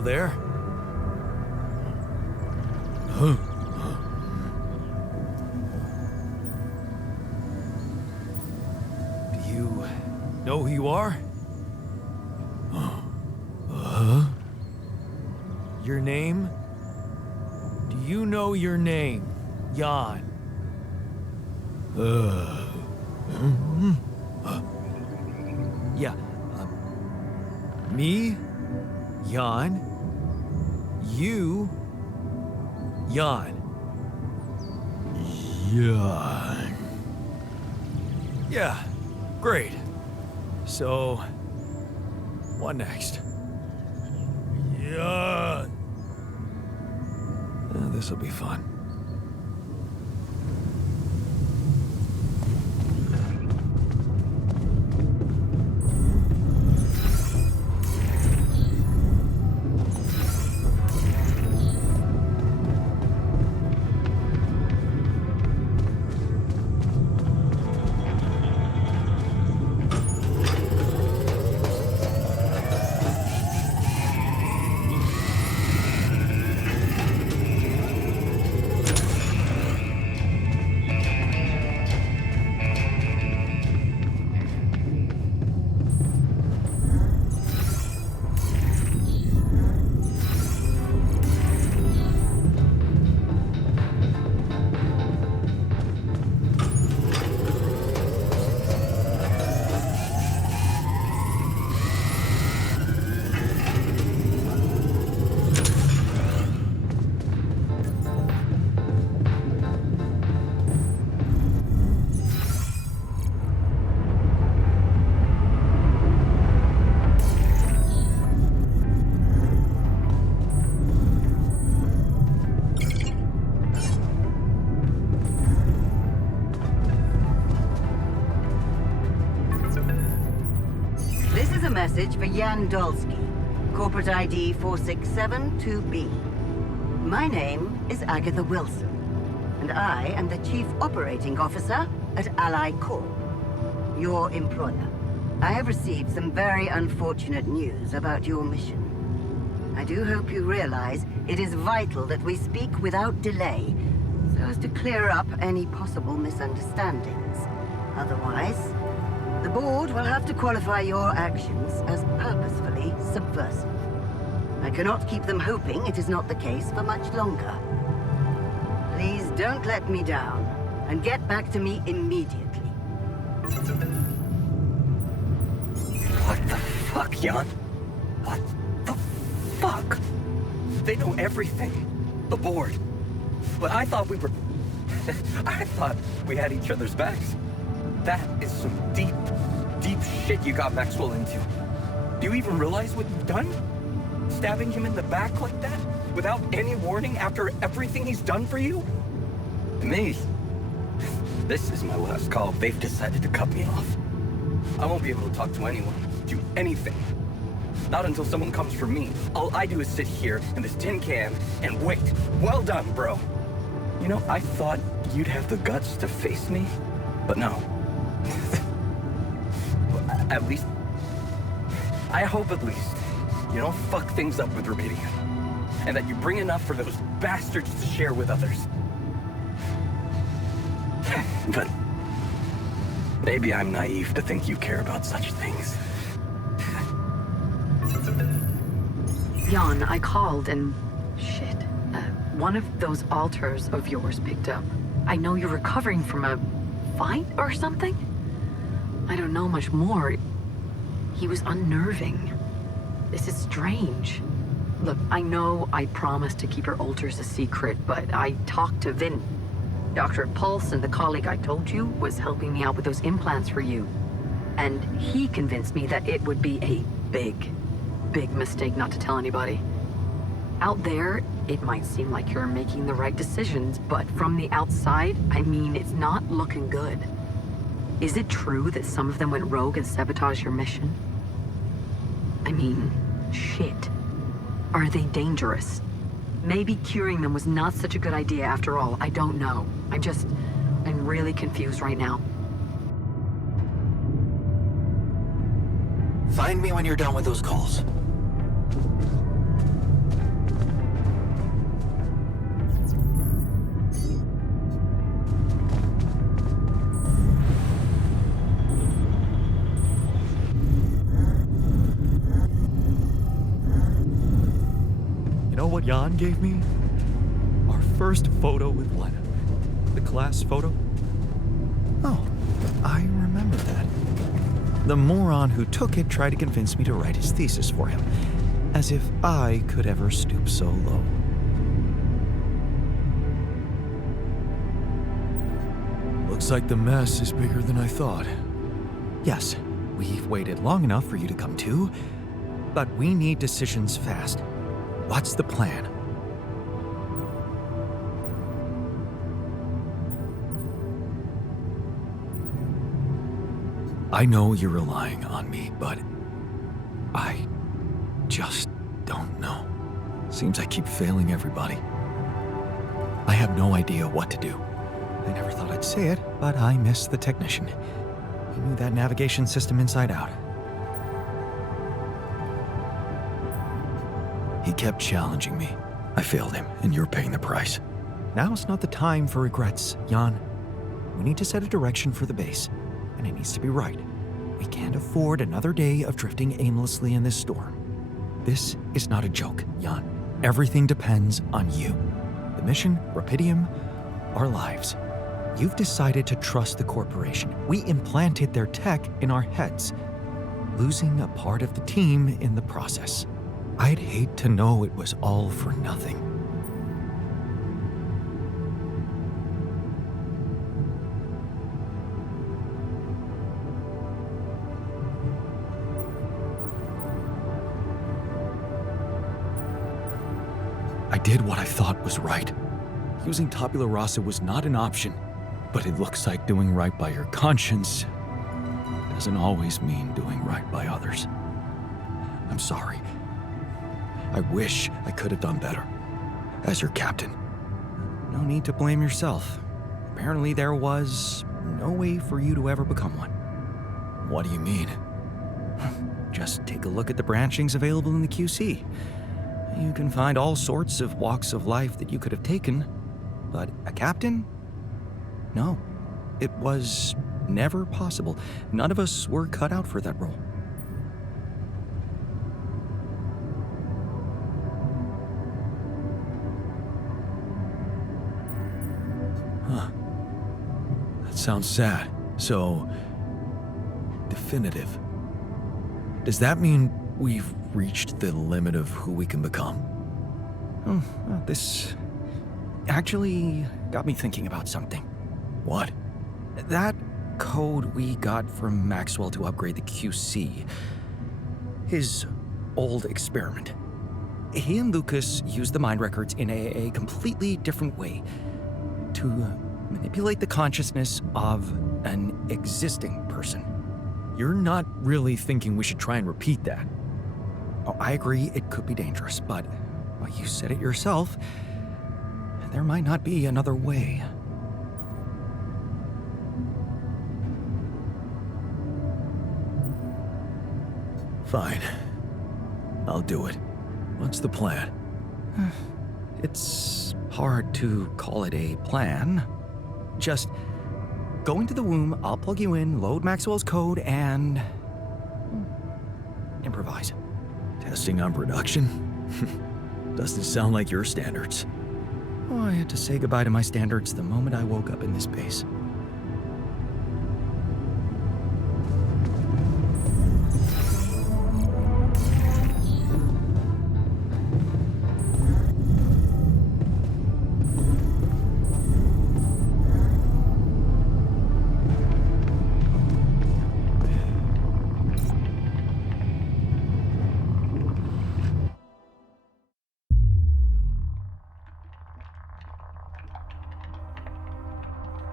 Hello there. Do you know who you are? Your name? Do you know your name, Jan? Yeah. Me? Jan? You? Jan. Jan. Yeah, great. So, what next? Jan. This'll be fun. Message for Jan Dolsky, corporate ID 4672B. My name is Agatha Wilson, and I am the Chief Operating Officer at Ally Corp, your employer. I have received some very unfortunate news about your mission. I do hope you realize it is vital that we speak without delay, so as to clear up any possible misunderstandings. Otherwise, the board will have to qualify your actions as purposefully subversive. I cannot keep them hoping it is not the case for much longer. Please don't let me down, and get back to me immediately. What the fuck, Jan? What the fuck? They know everything. The board. But I thought we were... I thought we had each other's backs. That is some deep, deep shit you got Maxwell into. Do you even realize what you've done? Stabbing him in the back like that? Without any warning after everything he's done for you? Me? This is my last call. They've decided to cut me off. I won't be able to talk to anyone, do anything. Not until someone comes for me. All I do is sit here in this tin can and wait. Well done, bro. You know, I thought you'd have the guts to face me, but no. At least, I hope at least, you don't fuck things up with Rubidium. And that you bring enough for those bastards to share with others. But maybe I'm naive to think you care about such things. Jan, I called and... shit. One of those alters of yours picked up. I know you're recovering from a fight or something? I don't know much more. He was unnerving. This is strange. Look, I know I promised to keep your alters a secret, but I talked to Vin. Dr. Paulson, the colleague I told you, was helping me out with those implants for you. And he convinced me that it would be a big mistake not to tell anybody. Out there, it might seem like you're making the right decisions, but from the outside, I mean, it's not looking good. Is it true that some of them went rogue and sabotaged your mission? I mean, shit. Are they dangerous? Maybe curing them was not such a good idea after all. I don't know. I'm really confused right now. Find me when you're done with those calls. Jan gave me? Our first photo with Lena. The class photo? Oh, I remember that. The moron who took it tried to convince me to write his thesis for him, as if I could ever stoop so low. Looks like the mess is bigger than I thought. Yes, we've waited long enough for you to come to, but we need decisions fast. What's the plan? I know you're relying on me, but I just don't know. Seems I keep failing everybody. I have no idea what to do. I never thought I'd say it, but I miss the technician. He knew that navigation system inside out. He kept challenging me. I failed him, and you're paying the price. Now's not the time for regrets, Jan. We need to set a direction for the base, and it needs to be right. We can't afford another day of drifting aimlessly in this storm. This is not a joke, Jan. Everything depends on you. The mission, Rapidium, our lives. You've decided to trust the corporation. We implanted their tech in our heads, losing a part of the team in the process. I'd hate to know it was all for nothing. I did what I thought was right. Using tabula rasa was not an option, but it looks like doing right by your conscience doesn't always mean doing right by others. I'm sorry. I wish I could have done better. As your captain. No need to blame yourself. Apparently there was no way for you to ever become one. What do you mean? Just take a look at the branchings available in the QC. You can find all sorts of walks of life that you could have taken, but a captain? No, it was never possible. None of us were cut out for that role. Huh. That sounds sad. So, definitive. Does that mean we've reached the limit of who we can become? Oh, this actually got me thinking about something. What? That code we got from Maxwell to upgrade the QC. His old experiment. He and Lucas used the mind records in a completely different way to manipulate the consciousness of an existing person. You're not really thinking we should try and repeat that? Oh, I agree it could be dangerous, but well, you said it yourself. There might not be another way. Fine. I'll do it. What's the plan? It's hard to call it a plan. Just go into the womb, I'll plug you in, load Maxwell's code, and improvise. Testing on production? Doesn't sound like your standards. Oh, I had to say goodbye to my standards the moment I woke up in this base.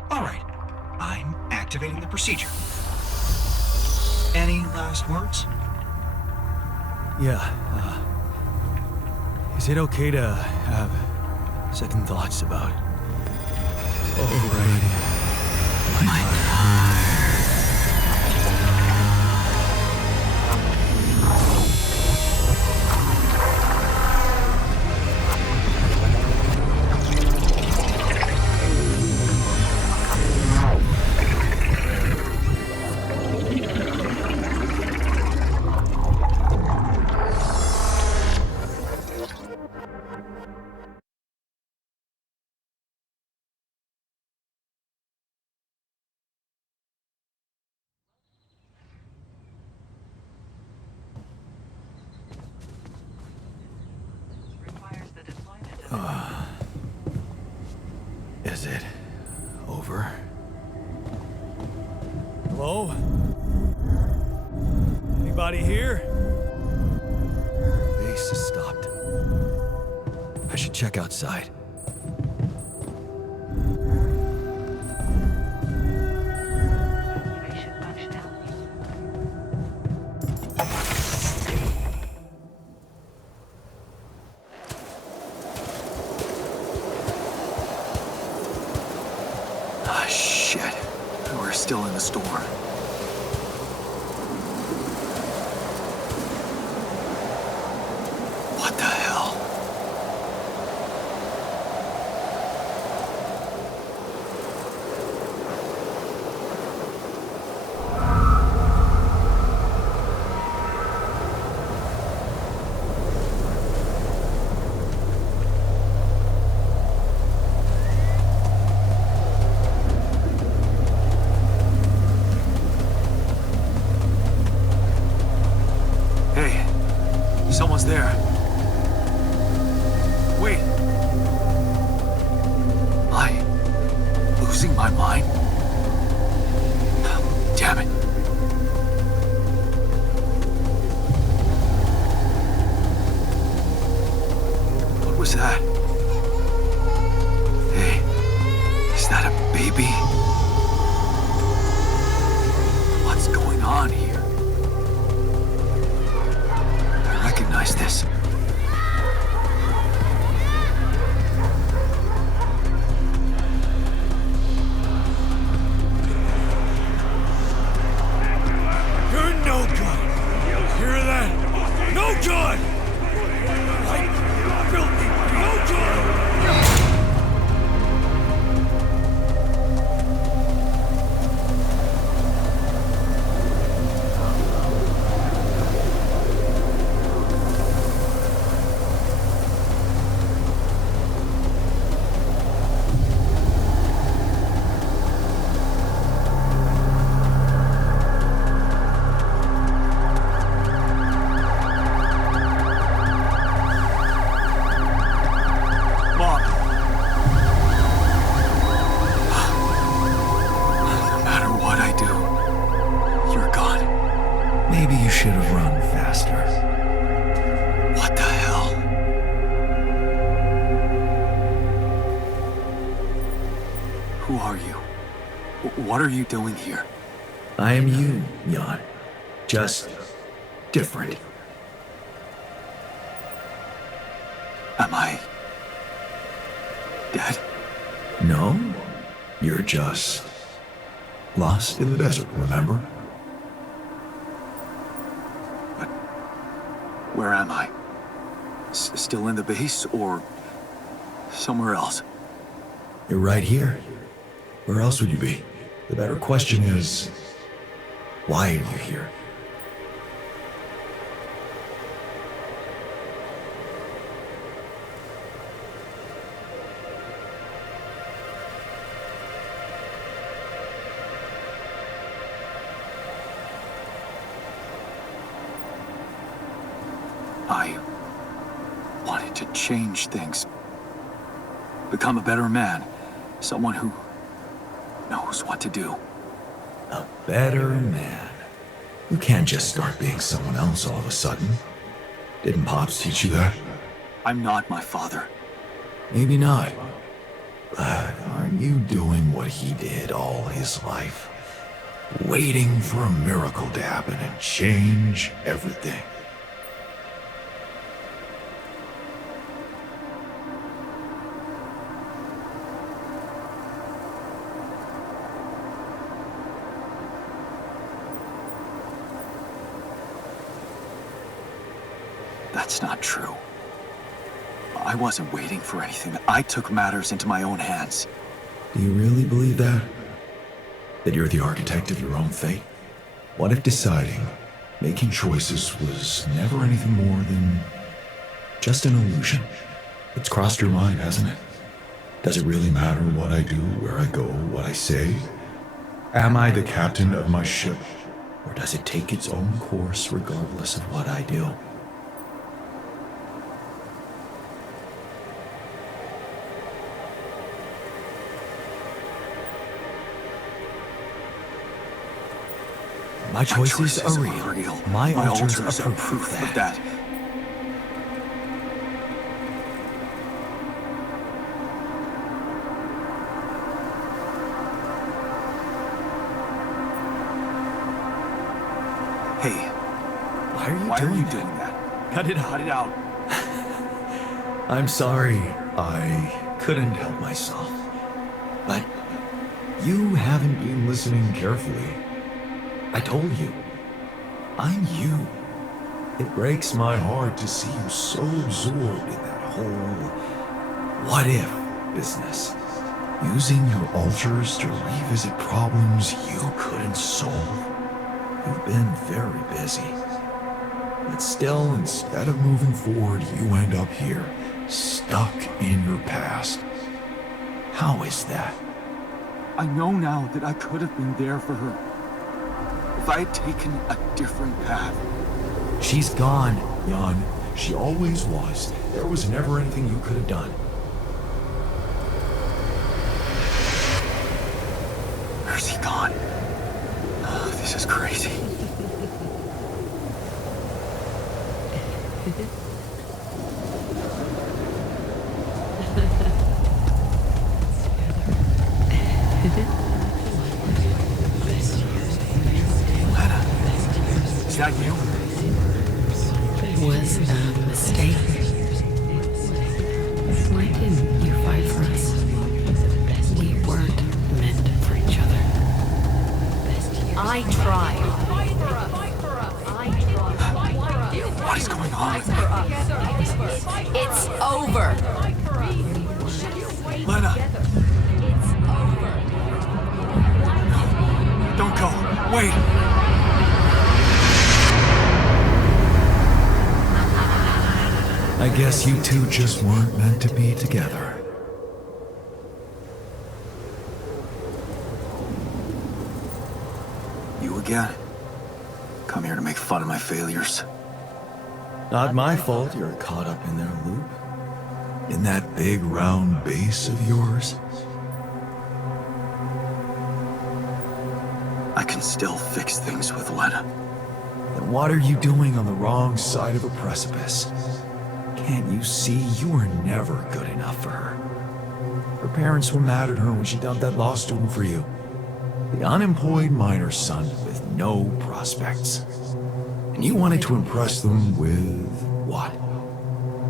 All right, I'm activating the procedure. Any last words? Yeah, is it okay to have second thoughts about... overriding my heart? is it? Over. Hello? Anybody here? Base has stopped. I should check outside. Ah, shit. We're still in the storm. What the hell? Hey, someone's there. Wait. Am I losing my mind? Damn it. What was that? Hey, is that a baby? What's going on here? I recognize this. You're no good. You hear that? No good. Right? Filthy. No good. Mom. No matter what I do, you're gone. Maybe you should have run faster. What the hell? Who are you? What are you doing here? I am you, Jan. Just different. Am I dead? No, you're just lost in the desert, remember? But where am I? Still in the base or somewhere else? You're right here. Where else would you be? The better question is, why are you here? I wanted to change things. Become a better man. Someone who knows what to do. A better man. You can't just start being someone else all of a sudden. Didn't Pops teach you that? I'm not my father. Maybe not. But aren't you doing what he did all his life? Waiting for a miracle to happen and change everything. That's not true. I wasn't waiting for anything. I took matters into my own hands. Do you really believe that? That you're the architect of your own fate? What if deciding, making choices was never anything more than just an illusion? It's crossed your mind, hasn't it? Does it really matter what I do, where I go, what I say? Am I the captain of my ship? Or does it take its own course regardless of what I do? My choices are real. My altars are proof of that. Hey, Why are you doing that? cut it out. Cut it out. I'm sorry. I couldn't help myself. But you haven't been listening carefully. I told you. I'm you. It breaks my heart to see you so absorbed in that whole what-if business. Using your altars to revisit problems you couldn't solve. You've been very busy. But still, instead of moving forward, you end up here, stuck in your past. How is that? I know now that I could have been there for her. If I had taken a different path. She's gone, Jan. She always was. There was never anything you could have done. Where's he gone? Oh, this is crazy. Is that you? It was a mistake. Why didn't you fight for us? We weren't meant for each other. I tried. What is going on? It's over. Lena! No, don't go. Wait! I guess you two just weren't meant to be together. You again? Come here to make fun of my failures. Not my fault you're caught up in their loop. In that big round base of yours. I can still fix things with Lena. Then what are you doing on the wrong side of a precipice? Can't you see you were never good enough for her? Her parents were mad at her when she dumped that law student for you. The unemployed miner's son with no prospects. And you wanted to impress them with what?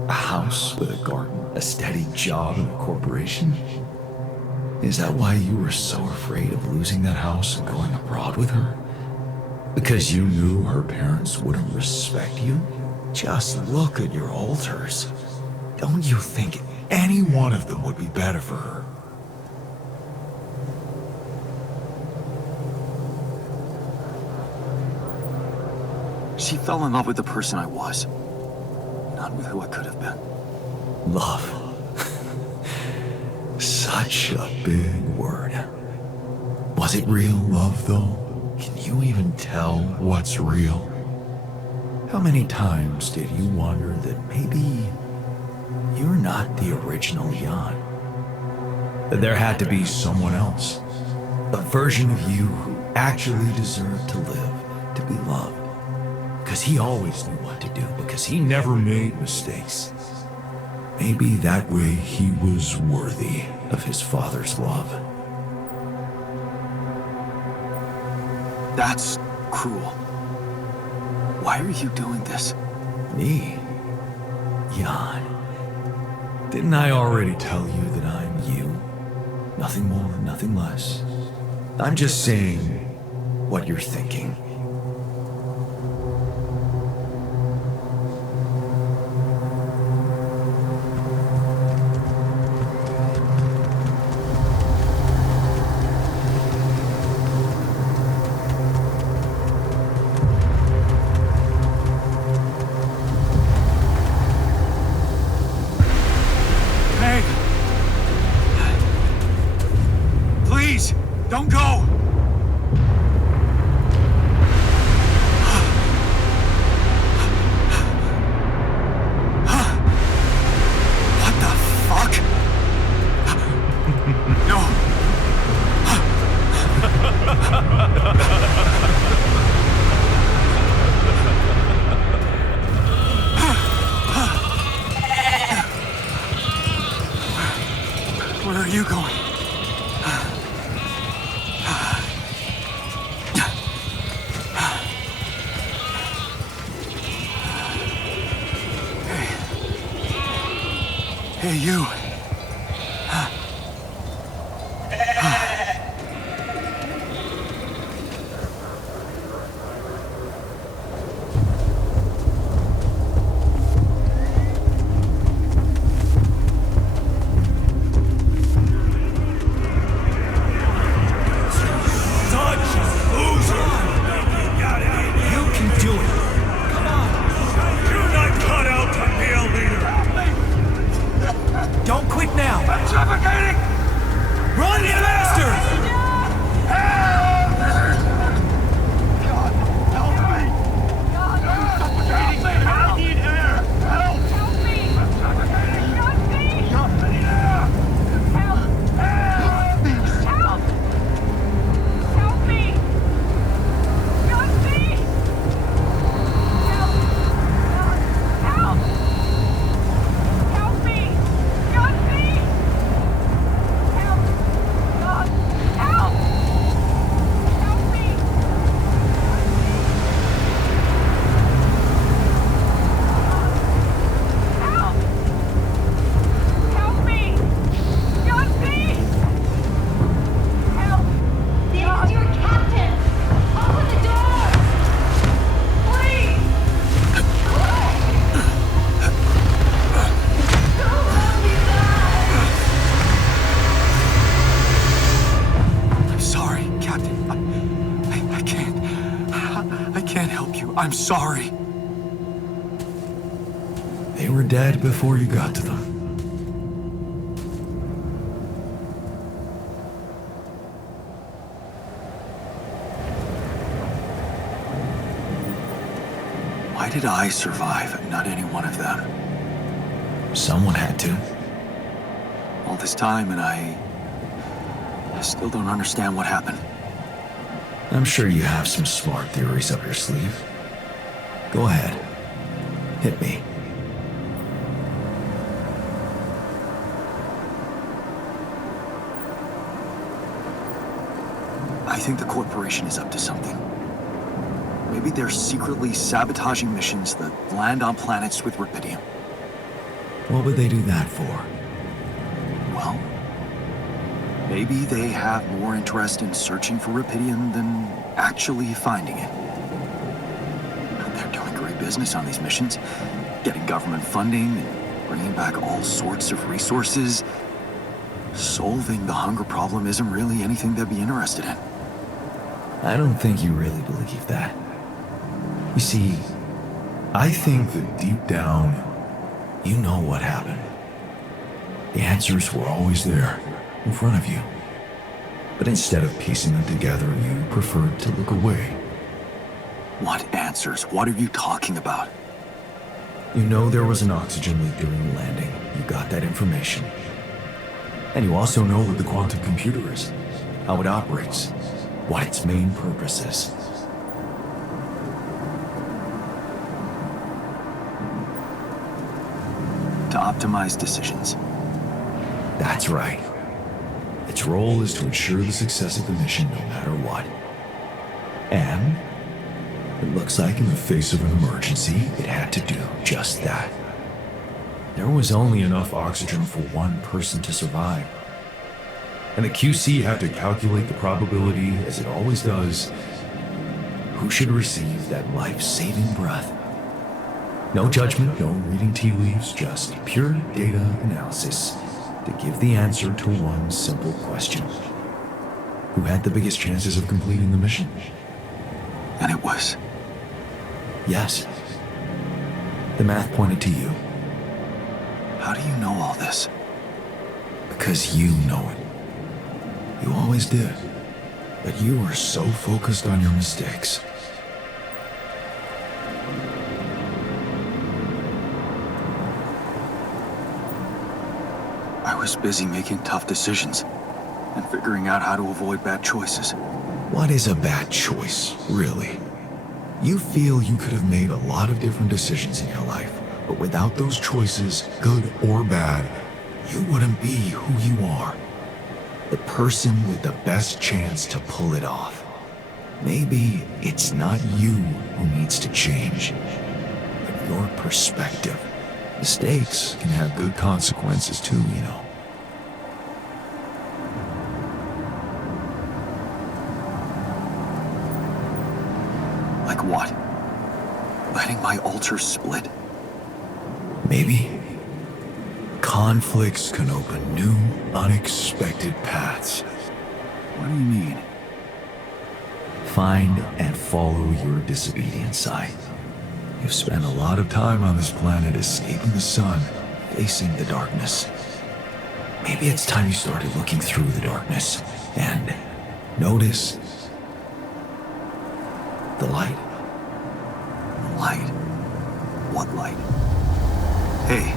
A house with a garden, a steady job in a corporation? Is that why you were so afraid of losing that house and going abroad with her? Because you knew her parents wouldn't respect you? Just look at your altars. Don't you think any one of them would be better for her? She fell in love with the person I was, not with who I could have been. Love. Such a big word. Was it real love, though? Can you even tell what's real? How many times did you wonder that maybe you're not the original Jan? That there had to be someone else. A version of you who actually deserved to live, to be loved. Because he always knew what to do, because he never made mistakes. Maybe that way he was worthy of his father's love. That's cruel. Why are you doing this? Me? Jan. Didn't I already tell you that I'm you? Nothing more, nothing less. I'm just saying what you're thinking. Hey! Please, don't go! What the fuck? No! Where are you going? Hey, you. Don't quit now! I'm suffocating! Run faster! God, help me! I'm suffocating! I need air! Help! Help me! I'm suffocating! Help me! Help! I need air! Help! Help! Help! Help me! Help me! Help! Help! Help me! Help me! Help! God! Help! Help me! Help! Help me! God, please! Help! This is your captain! Open the door! Please! Don't let me die! I'm sorry, Captain. I can't. I can't help you. I'm sorry. They were dead before you got to them. Why did I survive and not any one of them? Someone had to. All this time and I still don't understand what happened. I'm sure you have some smart theories up your sleeve. Go ahead. Hit me. I think the corporation is up to something. Maybe they're secretly sabotaging missions that land on planets with rubidium. What would they do that for? Well, maybe they have more interest in searching for rubidium than actually finding it. They're doing great business on these missions, getting government funding and bringing back all sorts of resources. Solving the hunger problem isn't really anything they'd be interested in. I don't think you really believe that. You see, I think that deep down, you know what happened. The answers were always there, in front of you. But instead of piecing them together, you preferred to look away. What answers? What are you talking about? You know there was an oxygen leak during the landing. You got that information. And you also know what the quantum computer is, how it operates, what its main purpose is. To optimize decisions. That's right. Its role is to ensure the success of the mission no matter what. And it looks like in the face of an emergency, it had to do just that. There was only enough oxygen for one person to survive. And the QC had to calculate the probability, as it always does, who should receive that life-saving breath. No judgment, no reading tea leaves, just pure data analysis to give the answer to one simple question. Who had the biggest chances of completing the mission? And it was. Yes. The math pointed to you. How do you know all this? Because you know it. You always did. But you were so focused on your mistakes. I was busy making tough decisions and figuring out how to avoid bad choices. What is a bad choice, really? You feel you could have made a lot of different decisions in your life, but without those choices, good or bad, you wouldn't be who you are. The person with the best chance to pull it off. Maybe it's not you who needs to change, but your perspective. Mistakes can have good consequences too, you know. Like what? Letting my altar split? Maybe. Conflicts can open new, unexpected paths. What do you mean? Find and follow your disobedient side. You've spent a lot of time on this planet escaping the sun, facing the darkness. Maybe it's time you started looking through the darkness and notice the light. The light? What light? Hey.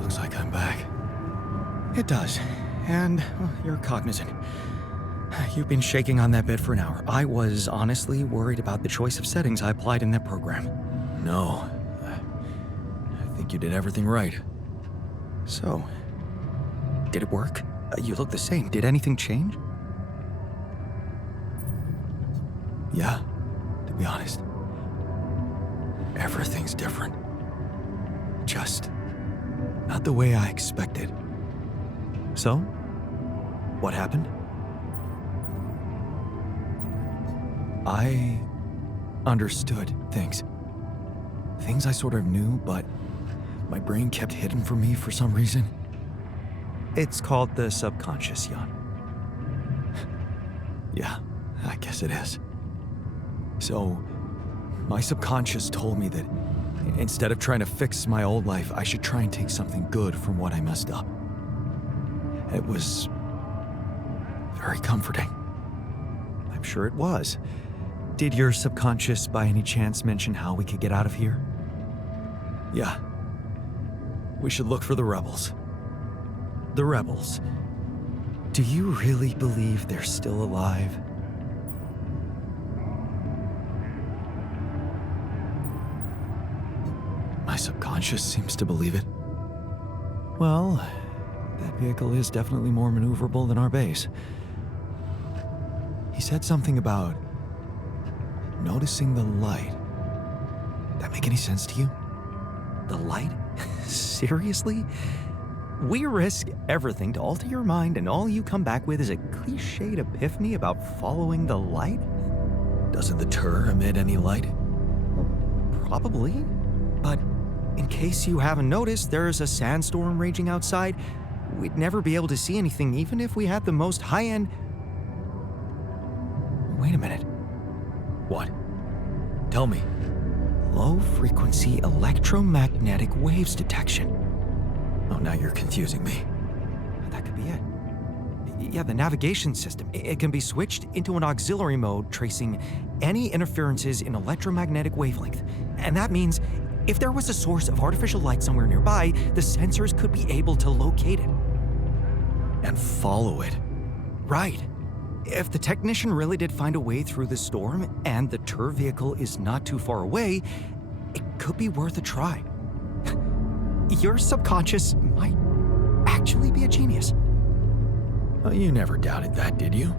Looks like I'm back. It does. And well, you're cognizant. You've been shaking on that bed for an hour. I was honestly worried about the choice of settings I applied in that program. No. I think you did everything right. So, did it work? You look the same. Did anything change? Yeah, to be honest. Everything's different. Just not the way I expected. So, what happened? I understood things. Things I sort of knew, but my brain kept hidden from me for some reason. It's called the subconscious, Jan. Yeah, I guess it is. So, my subconscious told me that instead of trying to fix my old life, I should try and take something good from what I messed up. It was very comforting. I'm sure it was. Did your subconscious by any chance mention how we could get out of here? Yeah. We should look for the rebels. The rebels? Do you really believe they're still alive? My subconscious seems to believe it. Well, that vehicle is definitely more maneuverable than our base. He said something about noticing the light. That make any sense to you? The light? Seriously? We risk everything to alter your mind, and all you come back with is a cliched epiphany about following the light? Doesn't the Tur emit any light? Probably. But in case you haven't noticed, there's a sandstorm raging outside. We'd never be able to see anything, even if we had the most high-end... Wait a minute. What? Tell me. Low-frequency electromagnetic waves detection. Oh, now you're confusing me. That could be it. Yeah, the navigation system. It can be switched into an auxiliary mode, tracing any interferences in electromagnetic wavelength. And that means if there was a source of artificial light somewhere nearby, the sensors could be able to locate it. And follow it. Right. If the technician really did find a way through the storm and the tour vehicle is not too far away, it could be worth a try. Your subconscious might actually be a genius. Well, you never doubted that, did you?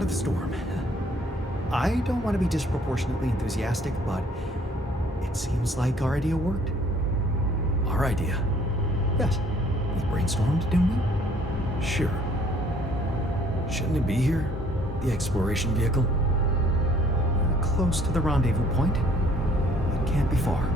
out of the storm. I don't want to be disproportionately enthusiastic, but it seems like our idea worked. Our idea? Yes, we brainstormed, didn't we? Sure. Shouldn't it be here? The exploration vehicle? We're close to the rendezvous point. It can't be far.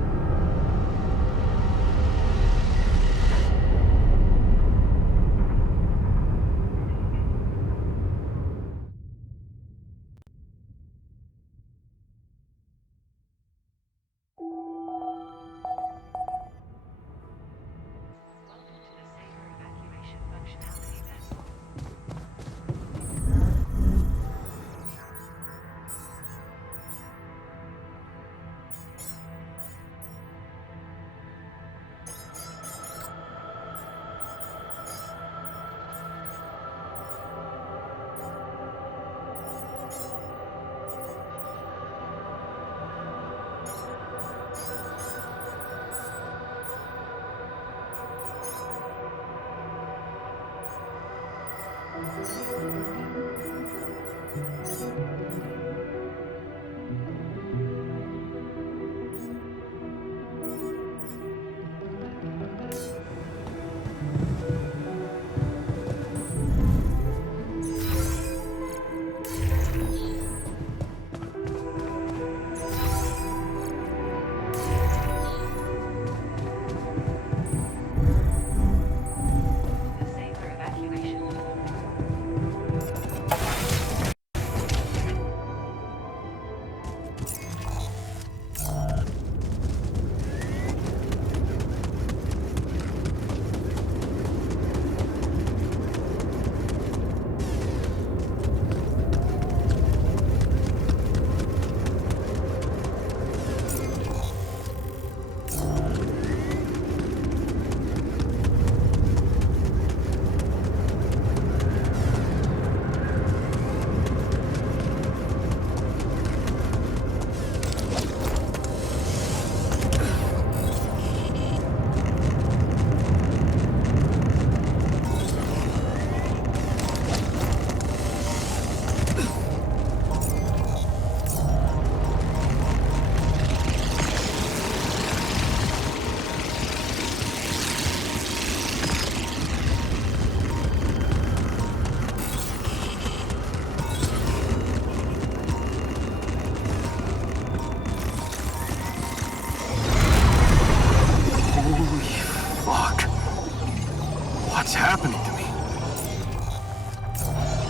What's happening to me?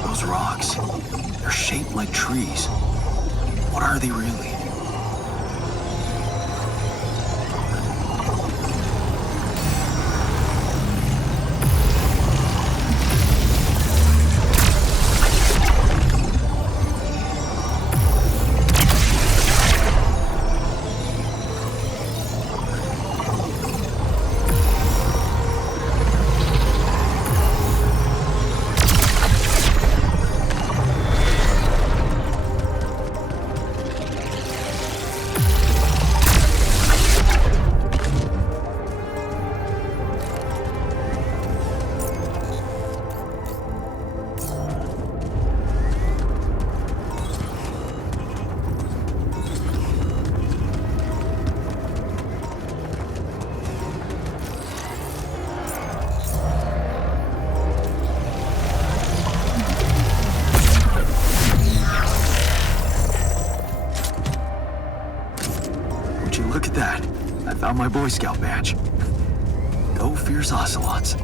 Those rocks, they're shaped like trees. What are they really? Look at that. I found my Boy Scout badge. Go fierce ocelots.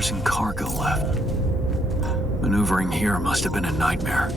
orders and cargo left. Maneuvering here must have been a nightmare.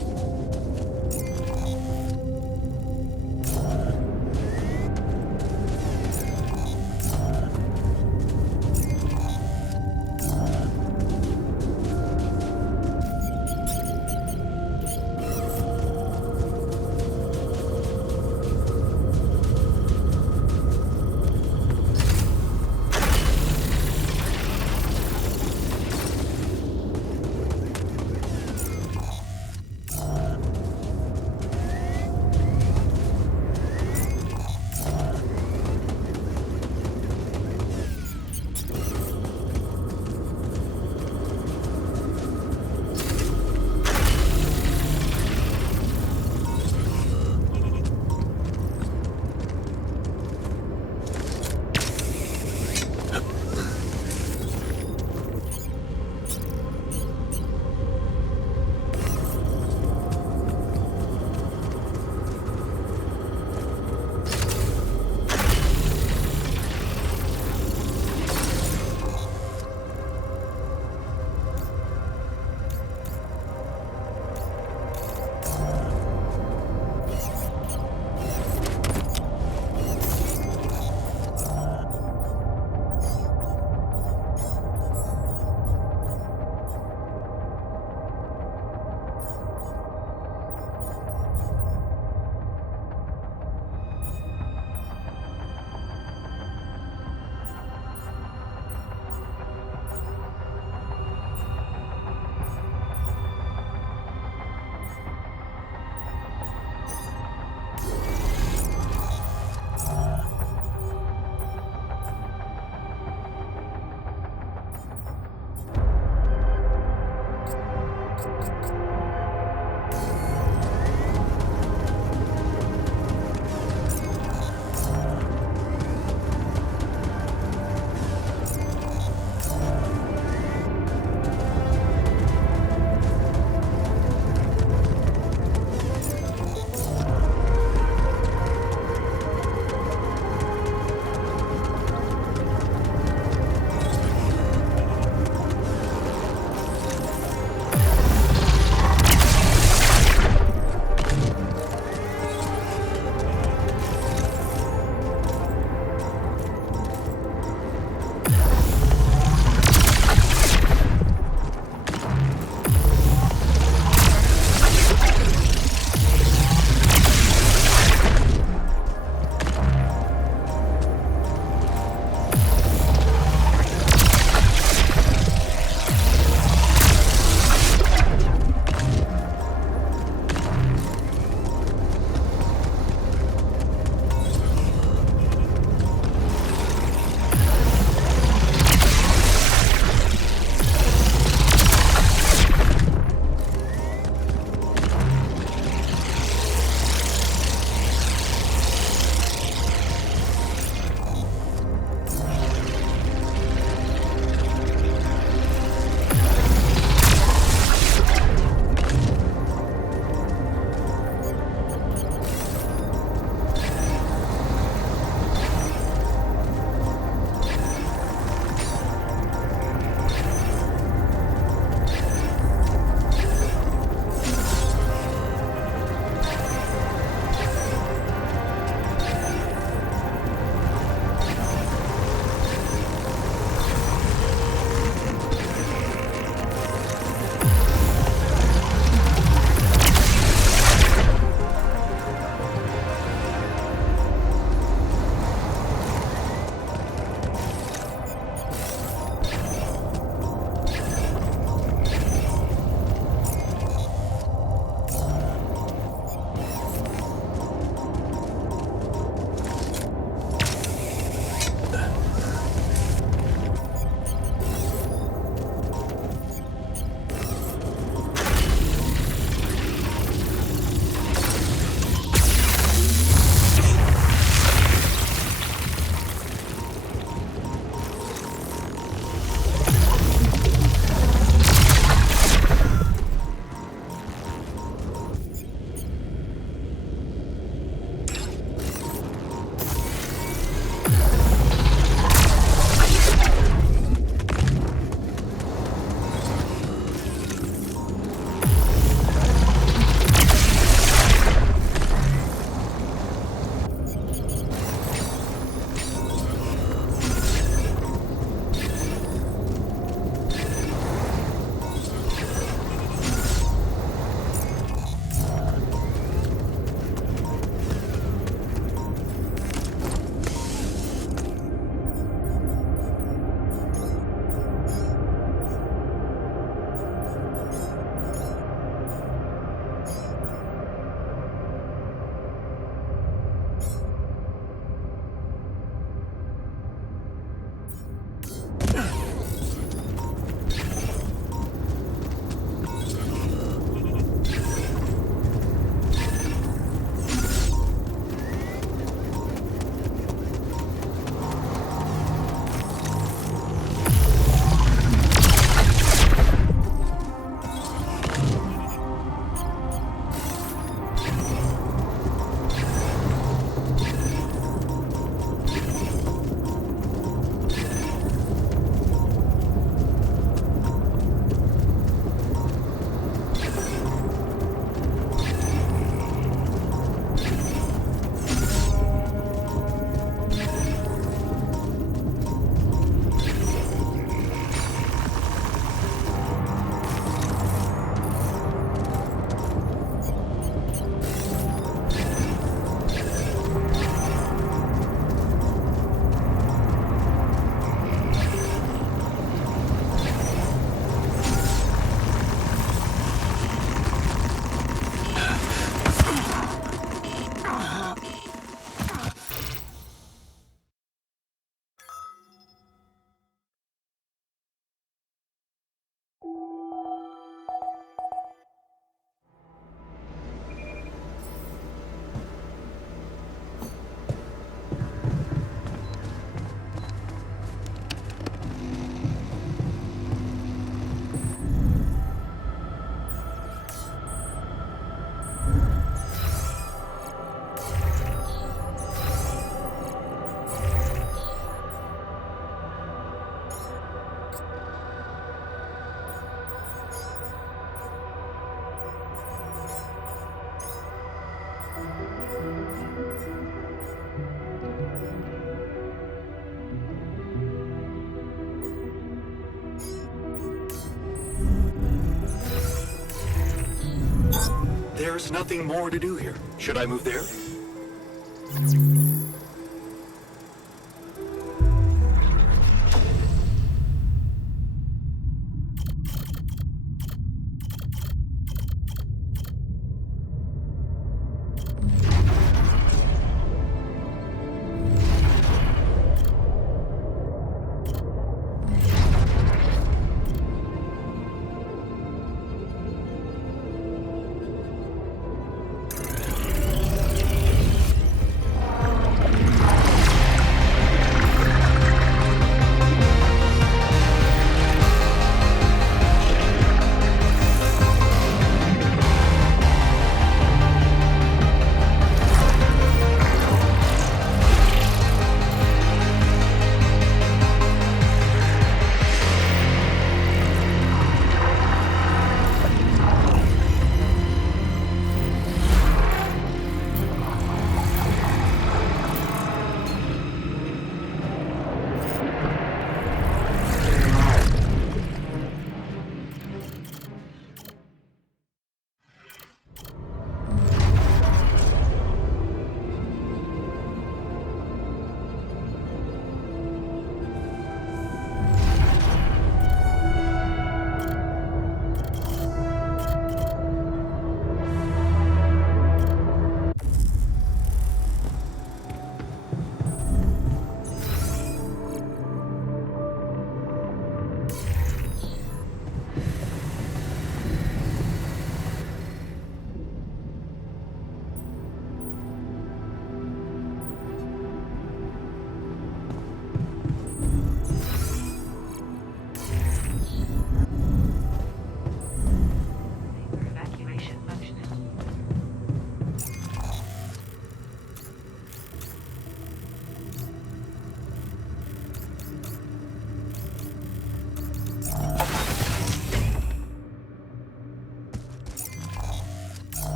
There's nothing more to do here. Should I move there?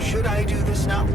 Should I do this now?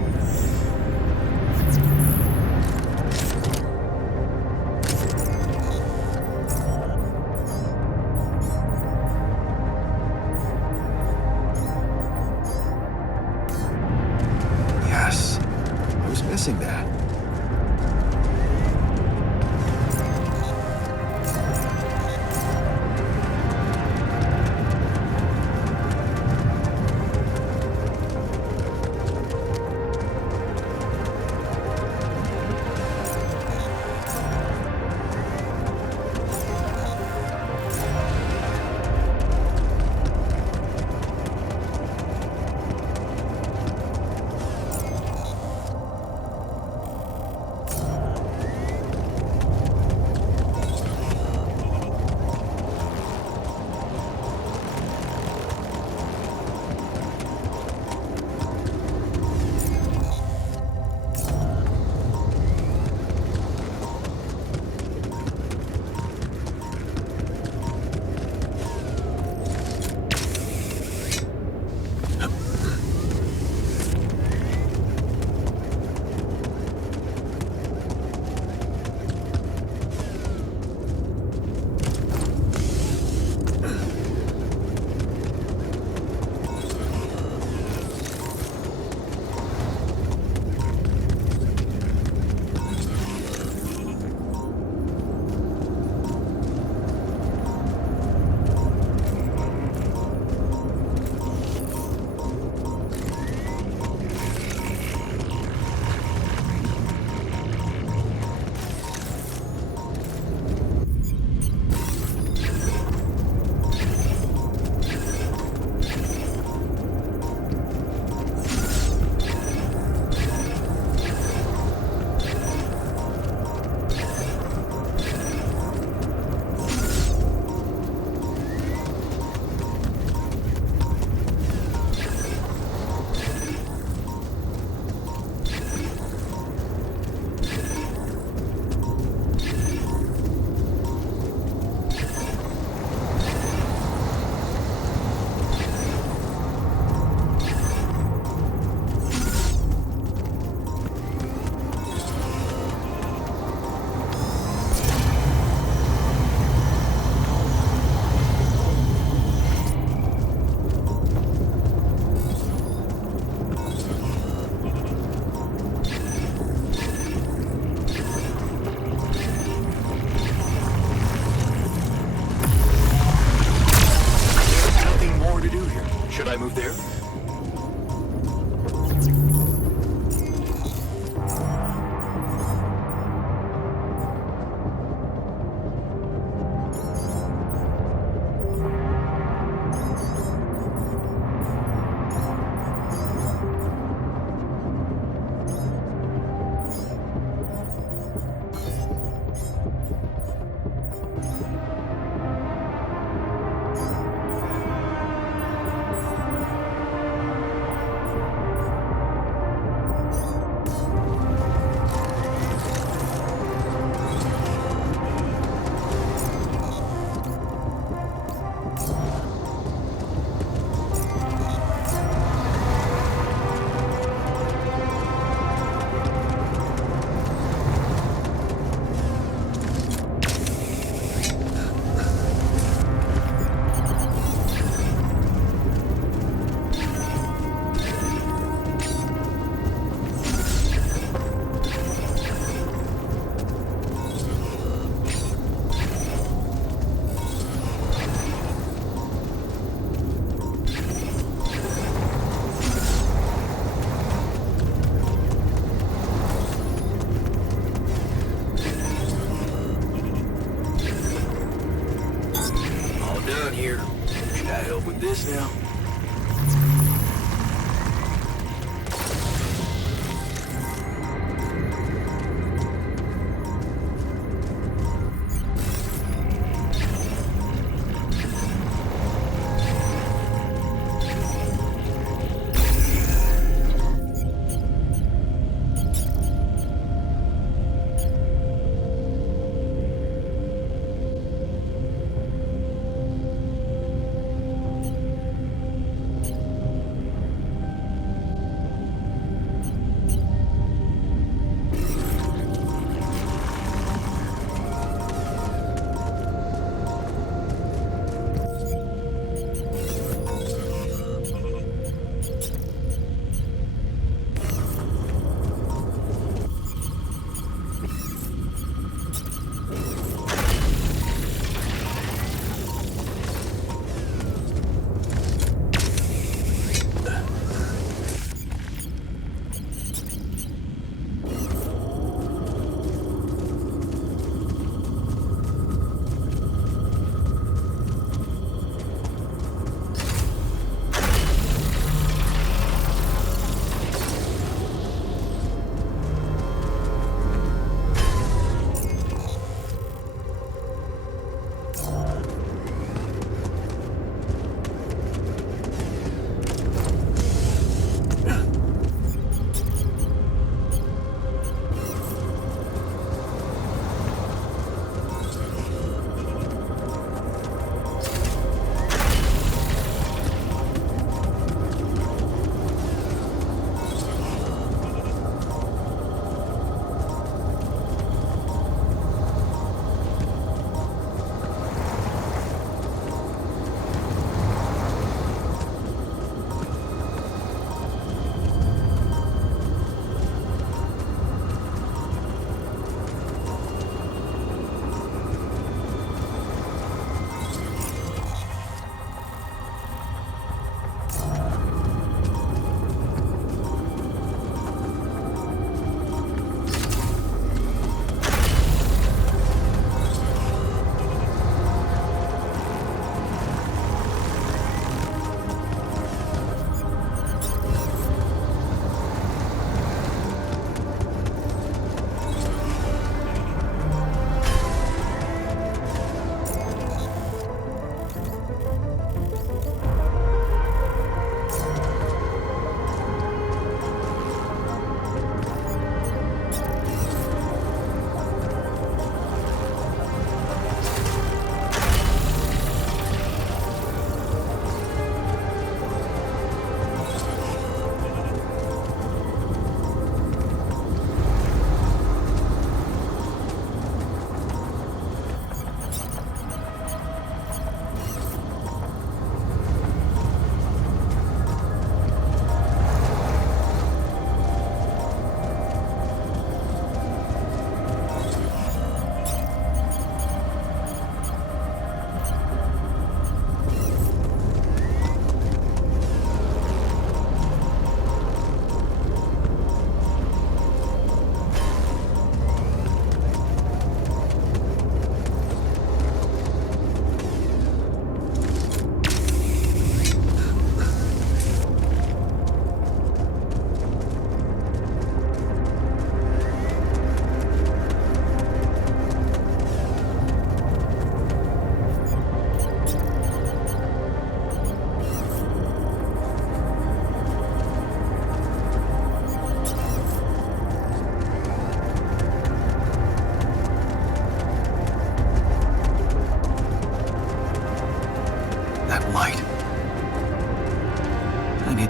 on here? Can I help with this now?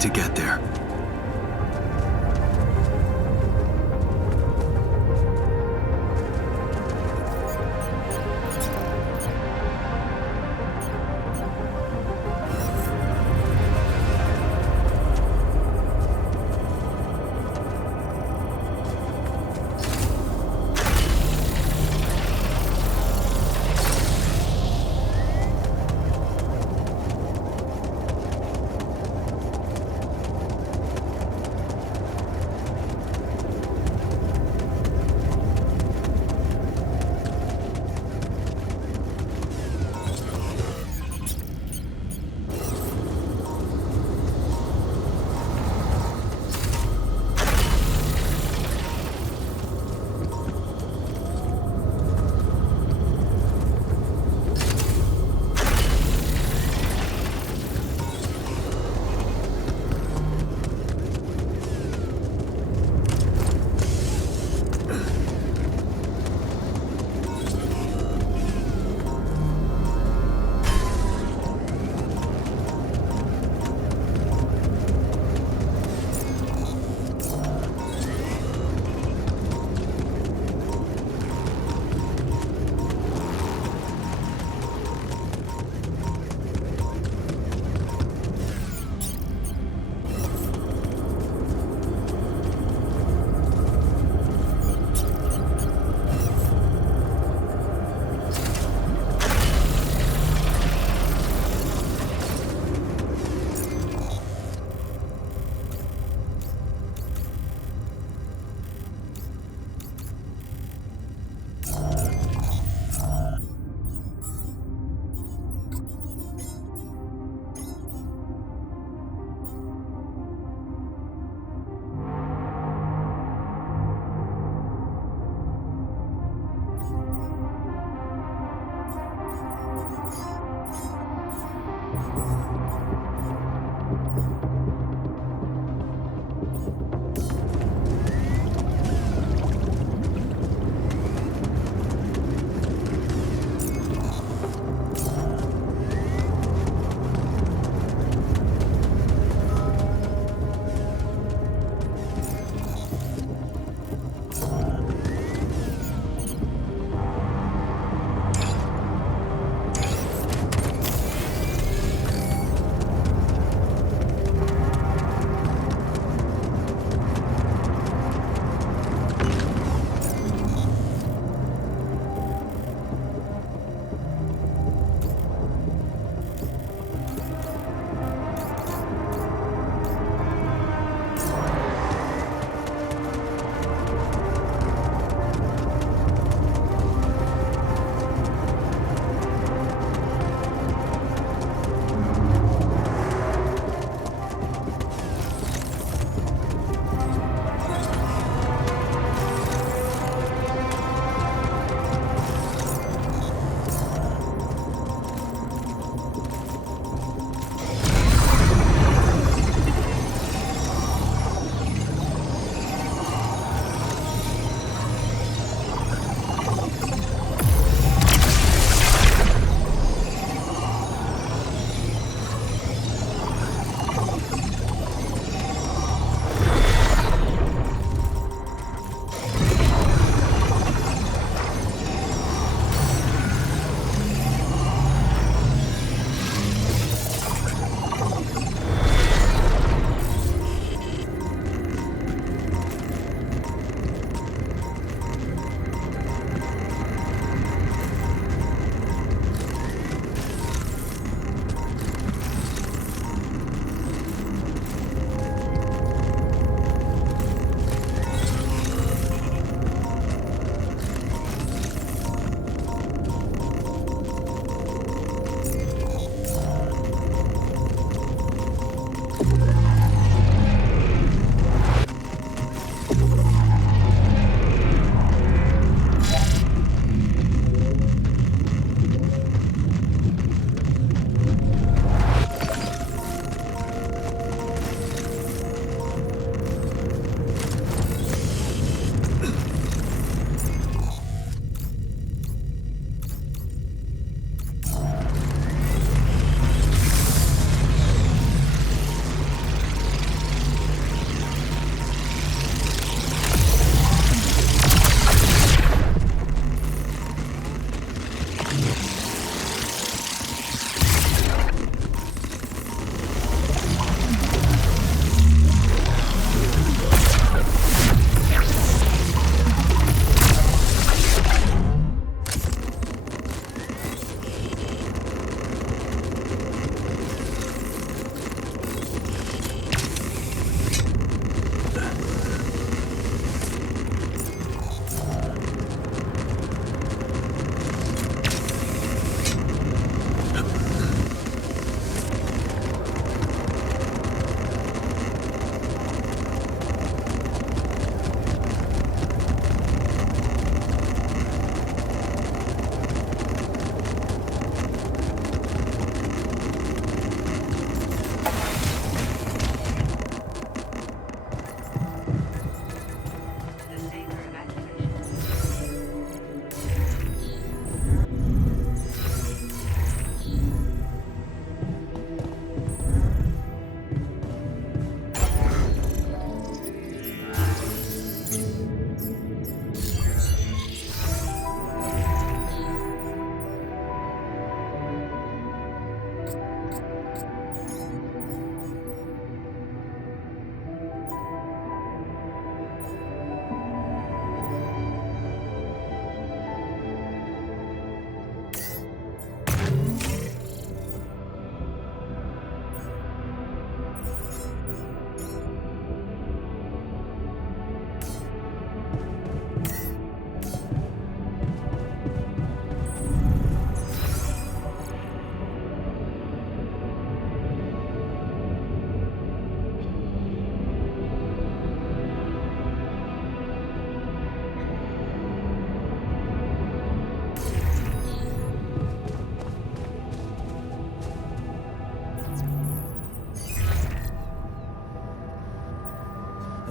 To get there.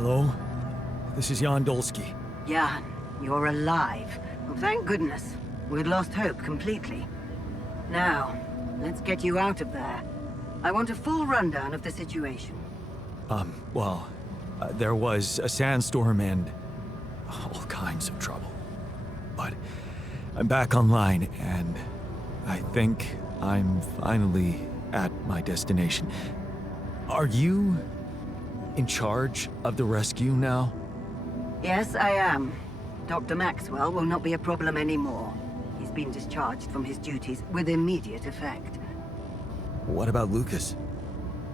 Hello? This is Jan Dolsky. Jan, you're alive. Well, thank goodness. We'd lost hope completely. Now, let's get you out of there. I want a full rundown of the situation. There was a sandstorm and all kinds of trouble. But I'm back online, and I think I'm finally at my destination. Are you in charge of the rescue now? Yes, I am. Dr. Maxwell will not be a problem anymore. He's been discharged from his duties with immediate effect. What about Lucas?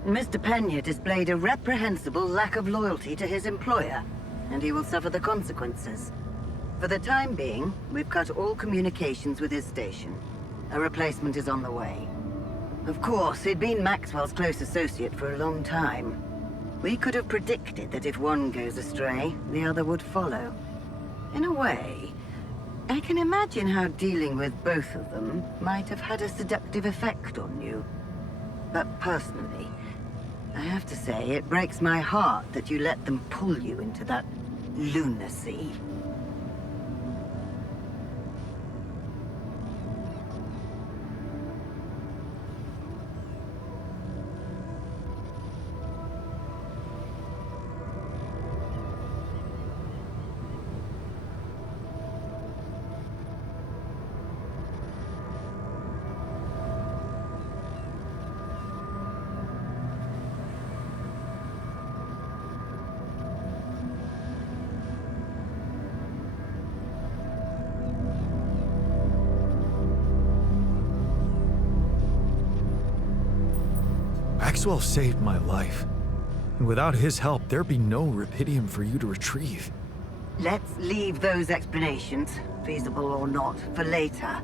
Mr. Pena displayed a reprehensible lack of loyalty to his employer, and he will suffer the consequences. For the time being, we've cut all communications with his station. A replacement is on the way. Of course, he'd been Maxwell's close associate for a long time. We could have predicted that if one goes astray, the other would follow. In a way, I can imagine how dealing with both of them might have had a seductive effect on you. But personally, I have to say, it breaks my heart that you let them pull you into that lunacy. Maxwell saved my life. And without his help, there'd be no Rapidium for you to retrieve. Let's leave those explanations, feasible or not, for later.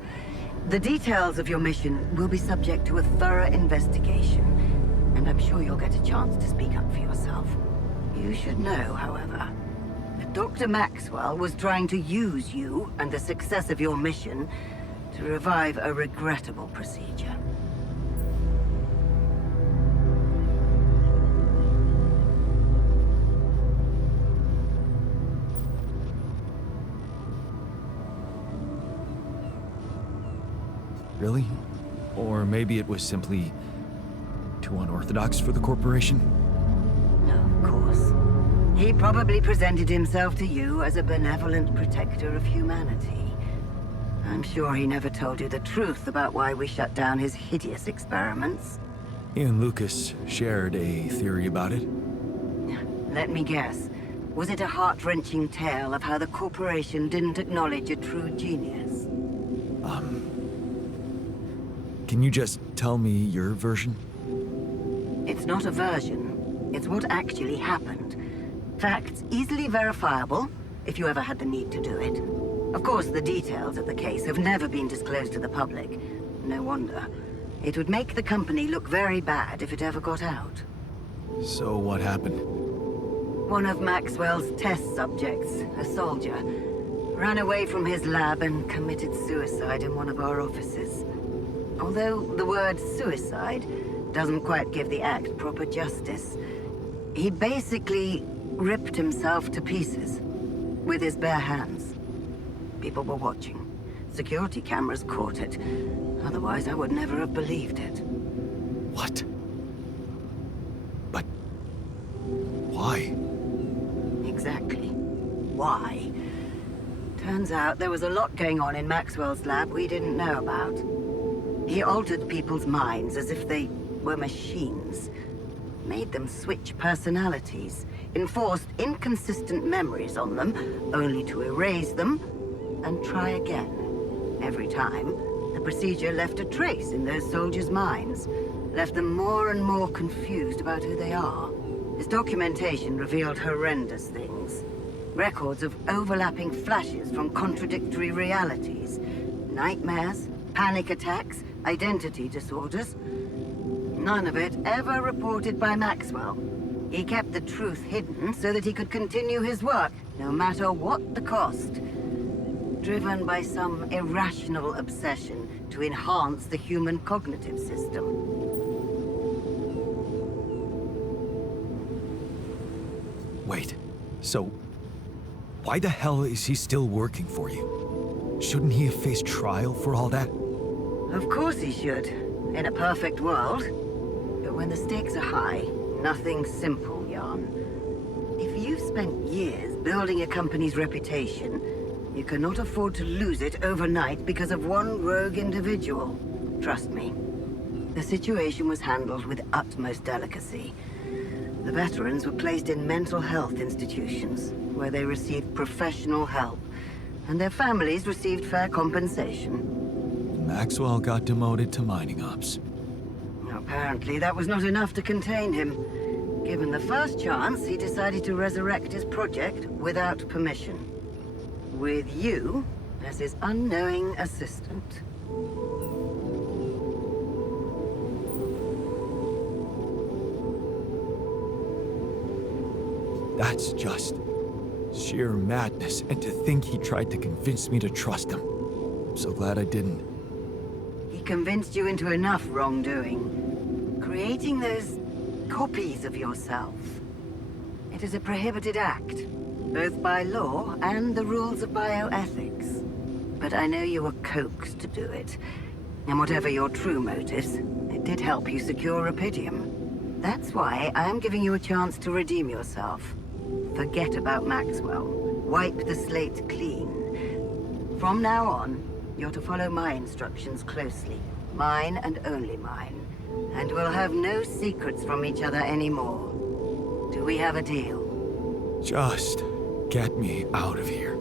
The details of your mission will be subject to a thorough investigation, and I'm sure you'll get a chance to speak up for yourself. You should know, however, that Dr. Maxwell was trying to use you and the success of your mission to revive a regrettable procedure. Really? Or maybe it was simply too unorthodox for the corporation? No, of course. He probably presented himself to you as a benevolent protector of humanity. I'm sure he never told you the truth about why we shut down his hideous experiments. He and Lucas shared a theory about it. Let me guess. Was it a heart-wrenching tale of how the corporation didn't acknowledge a true genius? Can you just tell me your version? It's not a version. It's what actually happened. Facts easily verifiable, if you ever had the need to do it. Of course, the details of the case have never been disclosed to the public. No wonder. It would make the company look very bad if it ever got out. So what happened? One of Maxwell's test subjects, a soldier, ran away from his lab and committed suicide in one of our offices. Although the word suicide doesn't quite give the act proper justice, he basically ripped himself to pieces with his bare hands. People were watching. Security cameras caught it. Otherwise, I would never have believed it. What? But why? Exactly. Why? Turns out there was a lot going on in Maxwell's lab we didn't know about. He altered people's minds as if they were machines. Made them switch personalities. Enforced inconsistent memories on them, only to erase them and try again. Every time, the procedure left a trace in those soldiers' minds. Left them more and more confused about who they are. His documentation revealed horrendous things. Records of overlapping flashes from contradictory realities. Nightmares, panic attacks, identity disorders. None of it ever reported by Maxwell. He kept the truth hidden so that he could continue his work, no matter what the cost. Driven by some irrational obsession to enhance the human cognitive system. Wait. So, why the hell is he still working for you? Shouldn't he have faced trial for all that? Of course he should, in a perfect world. But when the stakes are high, nothing's simple, Jan. If you've spent years building a company's reputation, you cannot afford to lose it overnight because of one rogue individual. Trust me. The situation was handled with utmost delicacy. The veterans were placed in mental health institutions, where they received professional help, and their families received fair compensation. Maxwell got demoted to mining ops. Apparently, that was not enough to contain him. Given the first chance, he decided to resurrect his project without permission. With you as his unknowing assistant. That's just sheer madness, and to think he tried to convince me to trust him. I'm so glad I didn't. He convinced you into enough wrongdoing. Creating those copies of yourself. It is a prohibited act, both by law and the rules of bioethics. But I know you were coaxed to do it. And whatever your true motives, it did help you secure Rapidium. That's why I am giving you a chance to redeem yourself. Forget about Maxwell. Wipe the slate clean. From now on, you're to follow my instructions closely. Mine and only mine. And we'll have no secrets from each other anymore. Do we have a deal? Just get me out of here.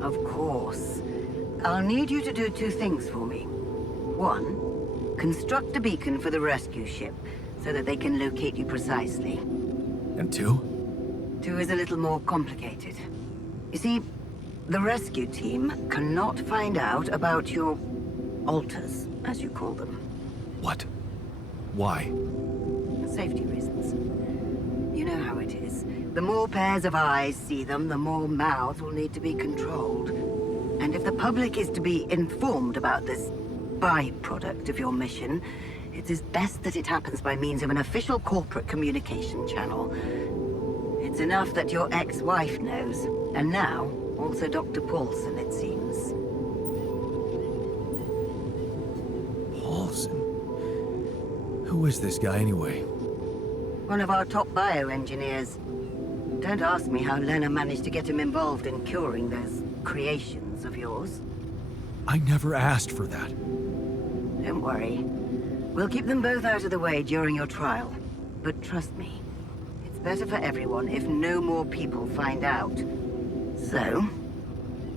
Of course. I'll need you to do two things for me. One, construct a beacon for the rescue ship, so that they can locate you precisely. And two? Two is a little more complicated. You see, the rescue team cannot find out about your alters, as you call them. What? Why? Safety reasons. You know how it is. The more pairs of eyes see them, the more mouths will need to be controlled. And if the public is to be informed about this byproduct of your mission, it is best that it happens by means of an official corporate communication channel. It's enough that your ex-wife knows, and now also Dr. Paulson, it seems. Paulson? Who is this guy anyway? One of our top bioengineers. Don't ask me how Lena managed to get him involved in curing those creations of yours. I never asked for that. Don't worry. We'll keep them both out of the way during your trial. But trust me, it's better for everyone if no more people find out. So,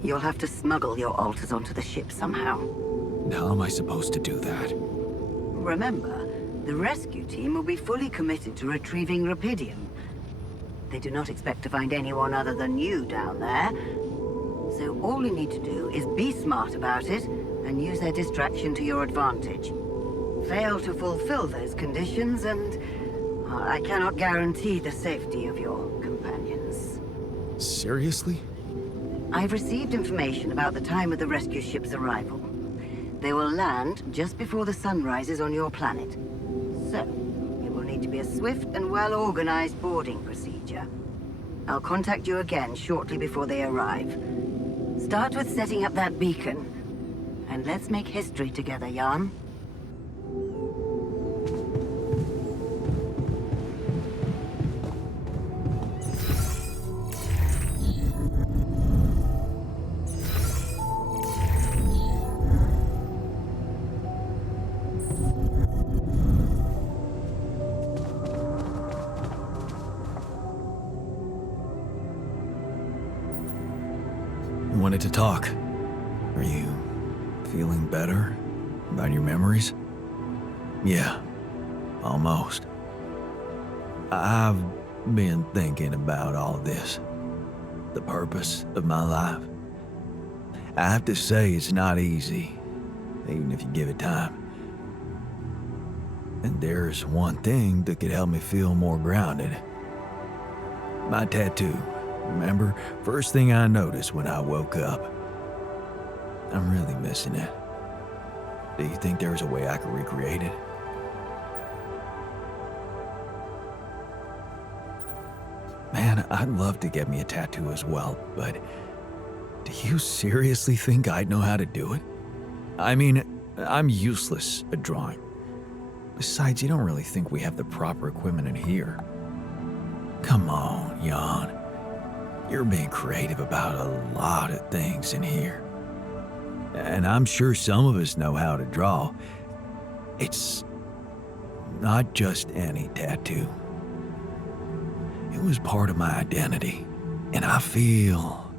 you'll have to smuggle your alters onto the ship somehow. How am I supposed to do that? Remember, the rescue team will be fully committed to retrieving Rapidium. They do not expect to find anyone other than you down there. So all you need to do is be smart about it and use their distraction to your advantage. Fail to fulfill those conditions and I cannot guarantee the safety of your companions. Seriously? I've received information about the time of the rescue ship's arrival. They will land just before the sun rises on your planet. So, it will need to be a swift and well-organized boarding procedure. I'll contact you again shortly before they arrive. Start with setting up that beacon. And let's make history together, Jan. Wanted to talk. Are you feeling better about your memories? Yeah, almost. I've been thinking about all this. The purpose of my life. I have to say it's not easy, even if you give it time. And there's one thing that could help me feel more grounded. My tattoo. Remember, first thing I noticed when I woke up. I'm really missing it. Do you think there's a way I could recreate it? Man, I'd love to get me a tattoo as well, but do you seriously think I'd know how to do it? I mean, I'm useless at drawing. Besides, you don't really think we have the proper equipment in here. Come on, Jan. You're being creative about a lot of things in here. And I'm sure some of us know how to draw. It's not just any tattoo. It was part of my identity, and I feel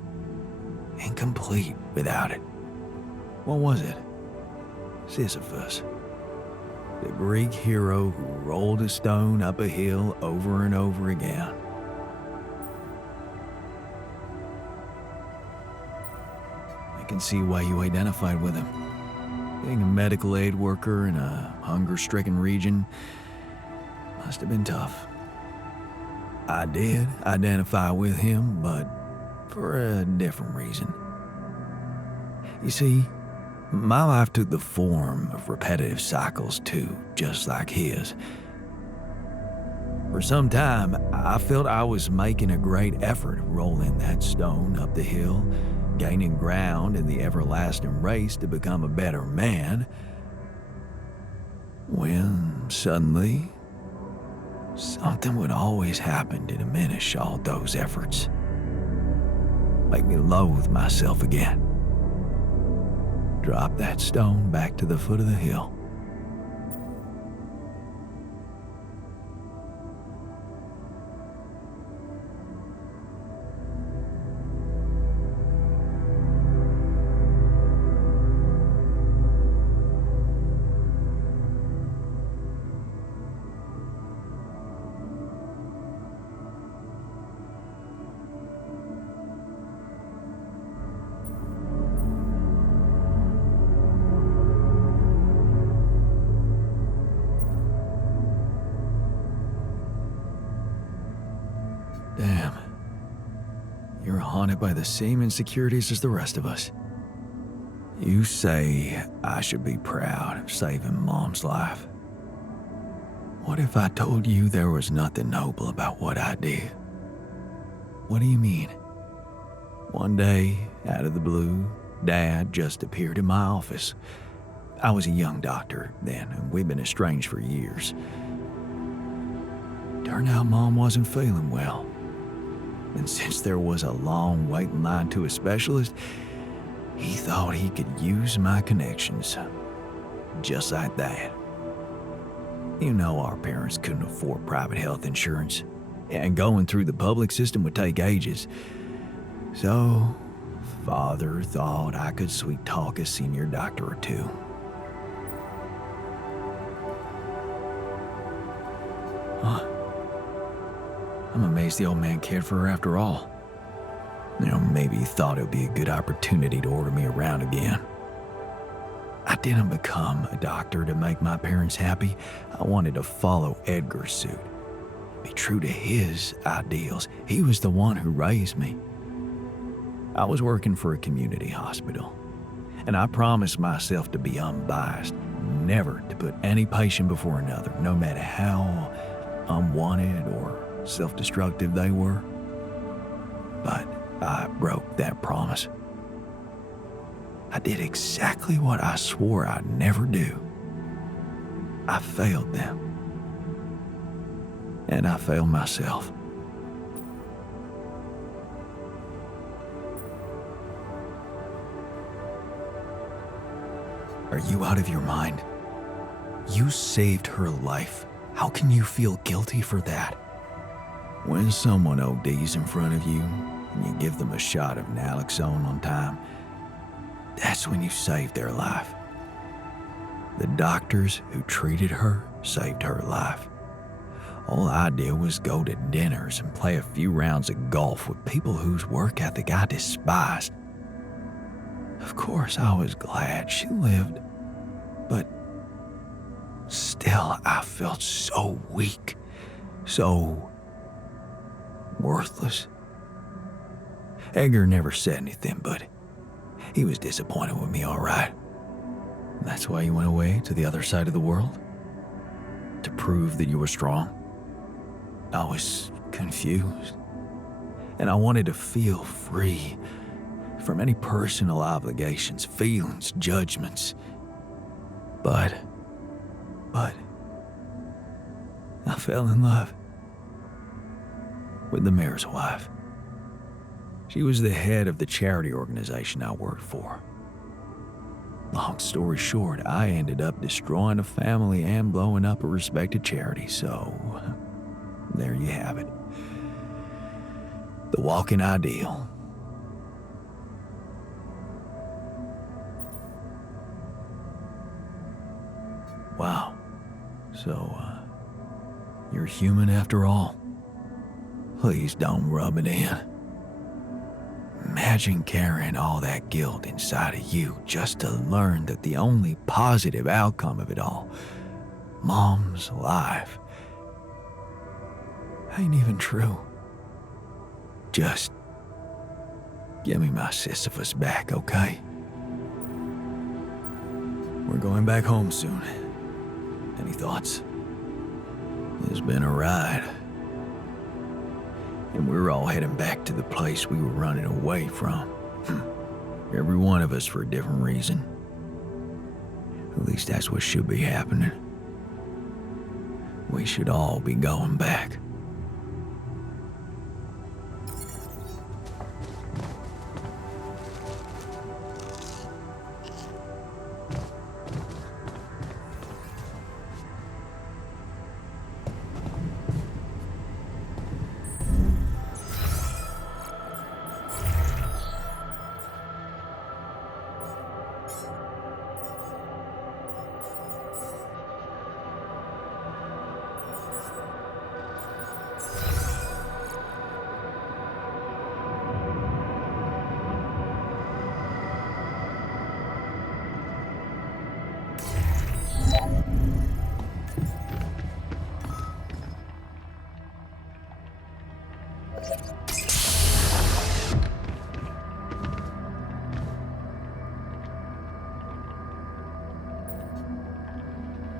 incomplete without it. What was it? Sisyphus, the Greek hero who rolled a stone up a hill over and over again. I can see why you identified with him. Being a medical aid worker in a hunger-stricken region must have been tough. I did identify with him, but for a different reason. You see, my life took the form of repetitive cycles too, just like his. For some time, I felt I was making a great effort rolling that stone up the hill, gaining ground in the everlasting race to become a better man, when suddenly, something would always happen to diminish all those efforts. Make me loathe myself again. Drop that stone back to the foot of the hill. Damn. You're haunted by the same insecurities as the rest of us. You say I should be proud of saving Mom's life. What if I told you there was nothing noble about what I did? What do you mean? One day, out of the blue, Dad just appeared in my office. I was a young doctor then, and we'd been estranged for years. Turned out Mom wasn't feeling well. And since there was a long waiting line to a specialist, he thought he could use my connections. Just like that. You know our parents couldn't afford private health insurance, and going through the public system would take ages. So, Father thought I could sweet talk a senior doctor or two. Huh. I'm amazed the old man cared for her after all. Maybe he thought it would be a good opportunity to order me around again. I didn't become a doctor to make my parents happy. I wanted to follow Edgar's suit. Be true to his ideals. He was the one who raised me. I was working for a community hospital, and I promised myself to be unbiased, never to put any patient before another, no matter how unwanted or self-destructive they were. But I broke that promise. I did exactly what I swore I'd never do. I failed them. And I failed myself. Are you out of your mind? You saved her life. How can you feel guilty for that? When someone ODs in front of you and you give them a shot of naloxone on time, that's when you saved their life. The doctors who treated her saved her life. All I did was go to dinners and play a few rounds of golf with people whose work ethic I despised. Of course, I was glad she lived, but still I felt so weak, so worthless. Edgar never said anything, but he was disappointed with me, all right. That's why you went away to the other side of the world? To prove that you were strong? I was confused. And I wanted to feel free from any personal obligations, feelings, judgments. But I fell in love with the mayor's wife. She was the head of the charity organization I worked for. Long story short, I ended up destroying a family and blowing up a respected charity, so there you have it. The walking ideal. Wow. So, you're human after all? Please don't rub it in. Imagine carrying all that guilt inside of you just to learn that the only positive outcome of it all, Mom's life, ain't even true. Just give me my Sisyphus back, okay? We're going back home soon. Any thoughts? It's been a ride. And we're all heading back to the place we were running away from. Every one of us for a different reason. At least that's what should be happening. We should all be going back.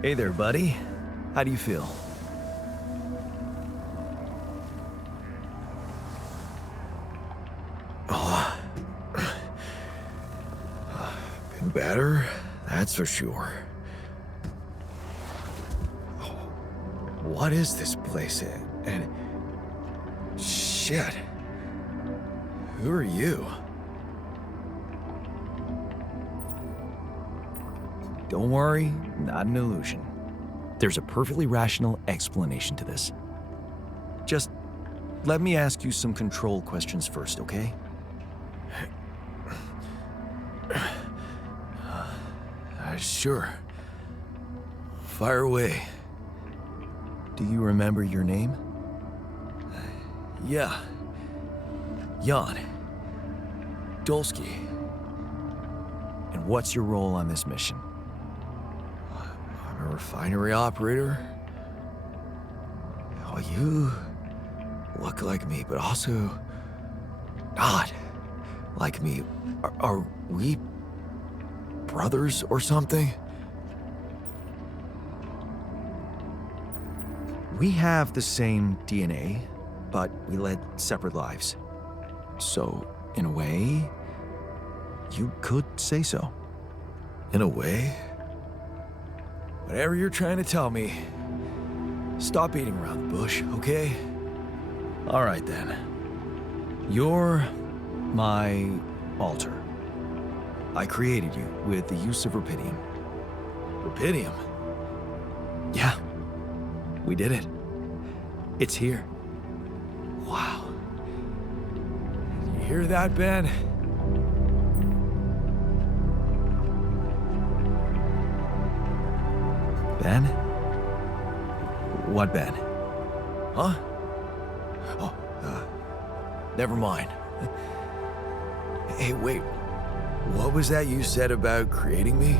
Hey there, buddy. How do you feel? Been better, that's for sure. What is this place? And shit. Who are you? Don't worry, not an illusion. There's a perfectly rational explanation to this. Just let me ask you some control questions first, okay? Sure. Fire away. Do you remember your name? Yeah. Jan. Dolsky. And what's your role on this mission? I'm a refinery operator. Oh, you look like me, but also not like me. Are we brothers or something? We have the same DNA, but we led separate lives. So, in a way, you could say so. In a way? Whatever you're trying to tell me, stop beating around the bush, okay? All right then. You're my alter. I created you with the use of Rapidium. Rapidium? Yeah, we did it. It's here. Wow. You hear that, Ben? Ben? What Ben? Huh? Oh, never mind. Hey, wait. What was that you said about creating me?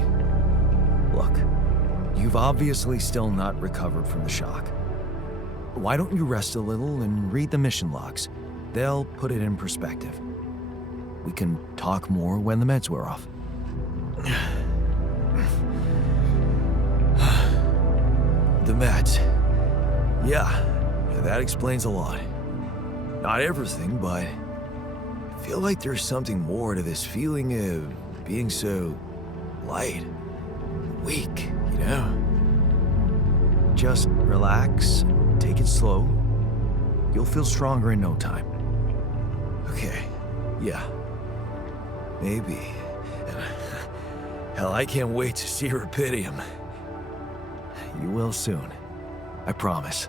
Look, you've obviously still not recovered from the shock. Why don't you rest a little and read the mission logs? They'll put it in perspective. We can talk more when the meds wear off. The meds. Yeah, that explains a lot. Not everything, but I feel like there's something more to this feeling of being so light, weak, you know? Just relax, take it slow. You'll feel stronger in no time. Okay, yeah. Maybe. Hell, I can't wait to see Rapidium. You will soon. I promise.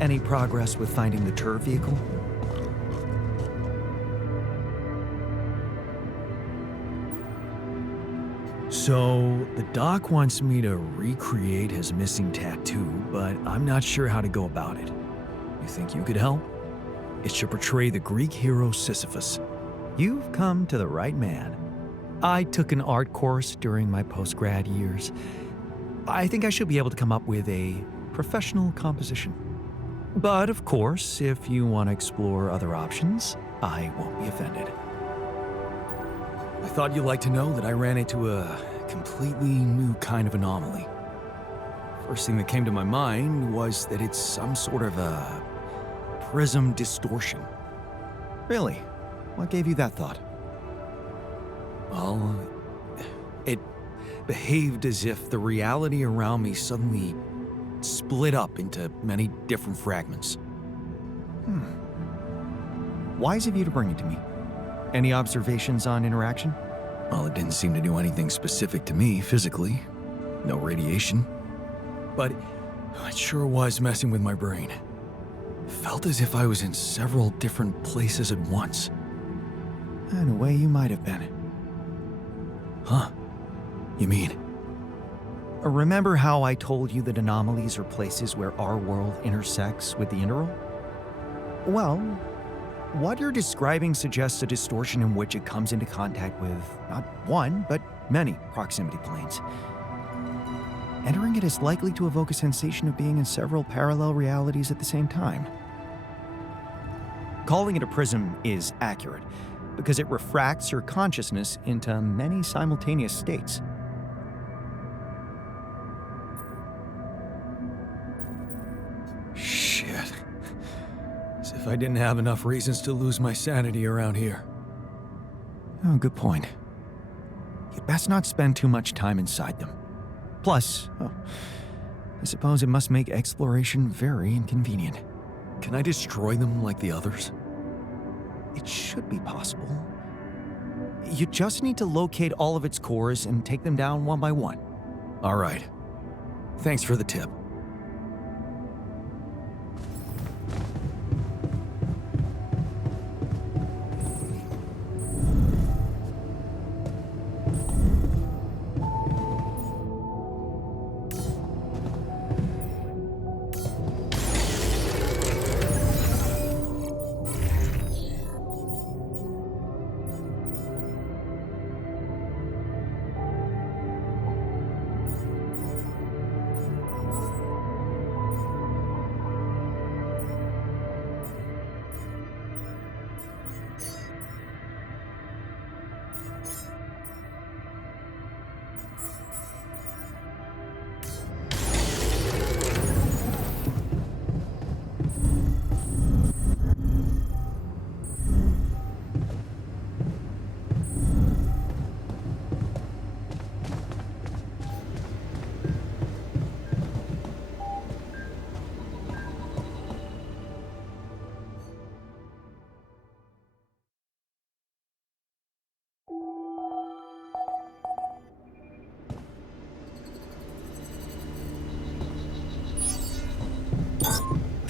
Any progress with finding the tour vehicle? So, the doc wants me to recreate his missing tattoo, but I'm not sure how to go about it. You think you could help? It should portray the Greek hero Sisyphus. You've come to the right man. I took an art course during my post-grad years. I think I should be able to come up with a professional composition. But of course, if you want to explore other options, I won't be offended. I thought you'd like to know that I ran into a completely new kind of anomaly. First thing that came to my mind was that it's some sort of a prism distortion. Really? What gave you that thought? Well, it behaved as if the reality around me suddenly split up into many different fragments. Wise of you to bring it to me. Any observations on interaction? Well, it didn't seem to do anything specific to me physically. No radiation. But it sure was messing with my brain. Felt as if I was in several different places at once. In a way, you might have been. Huh? You mean? Remember how I told you that anomalies are places where our world intersects with the interworld? Well, what you're describing suggests a distortion in which it comes into contact with not one, but many proximity planes. Entering it is likely to evoke a sensation of being in several parallel realities at the same time. Calling it a prism is accurate, because it refracts your consciousness into many simultaneous states. Shit. As if I didn't have enough reasons to lose my sanity around here. Oh, good point. You'd best not spend too much time inside them. Plus, I suppose it must make exploration very inconvenient. Can I destroy them like the others? It should be possible. You just need to locate all of its cores and take them down one by one. All right. Thanks for the tip.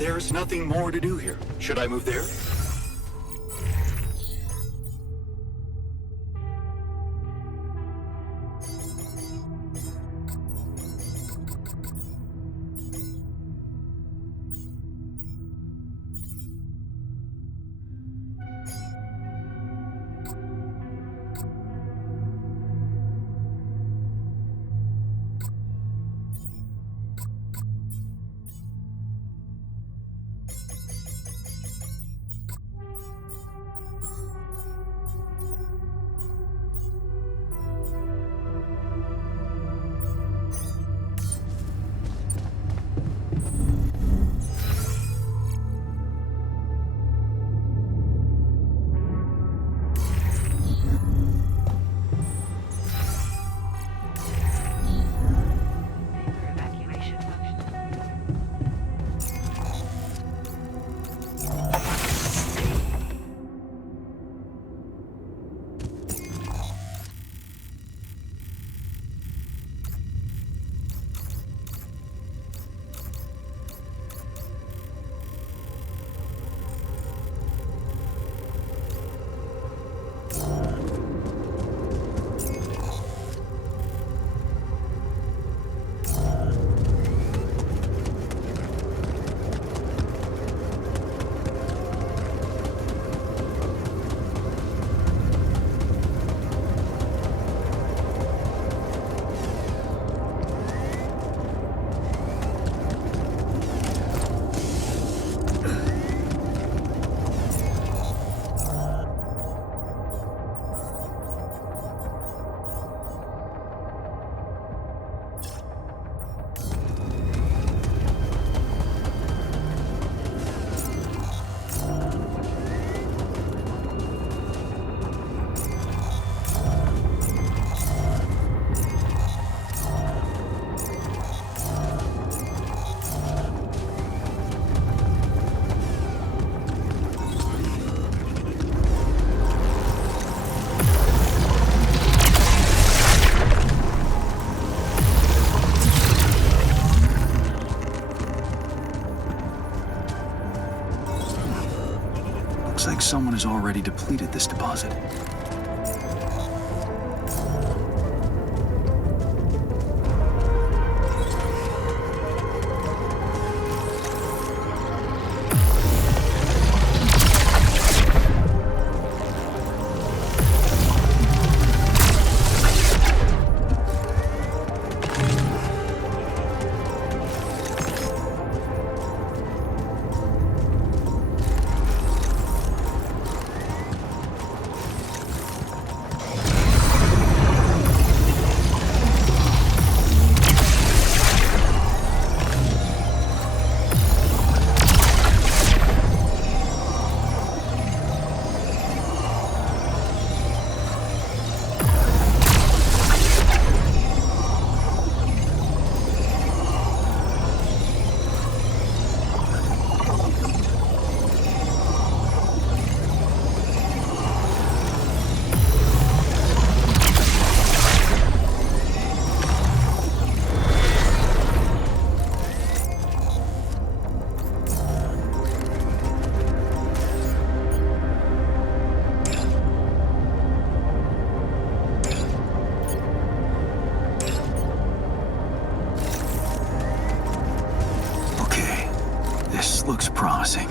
There's nothing more to do here. Should I move there? Looks like someone has already depleted this deposit. This looks promising.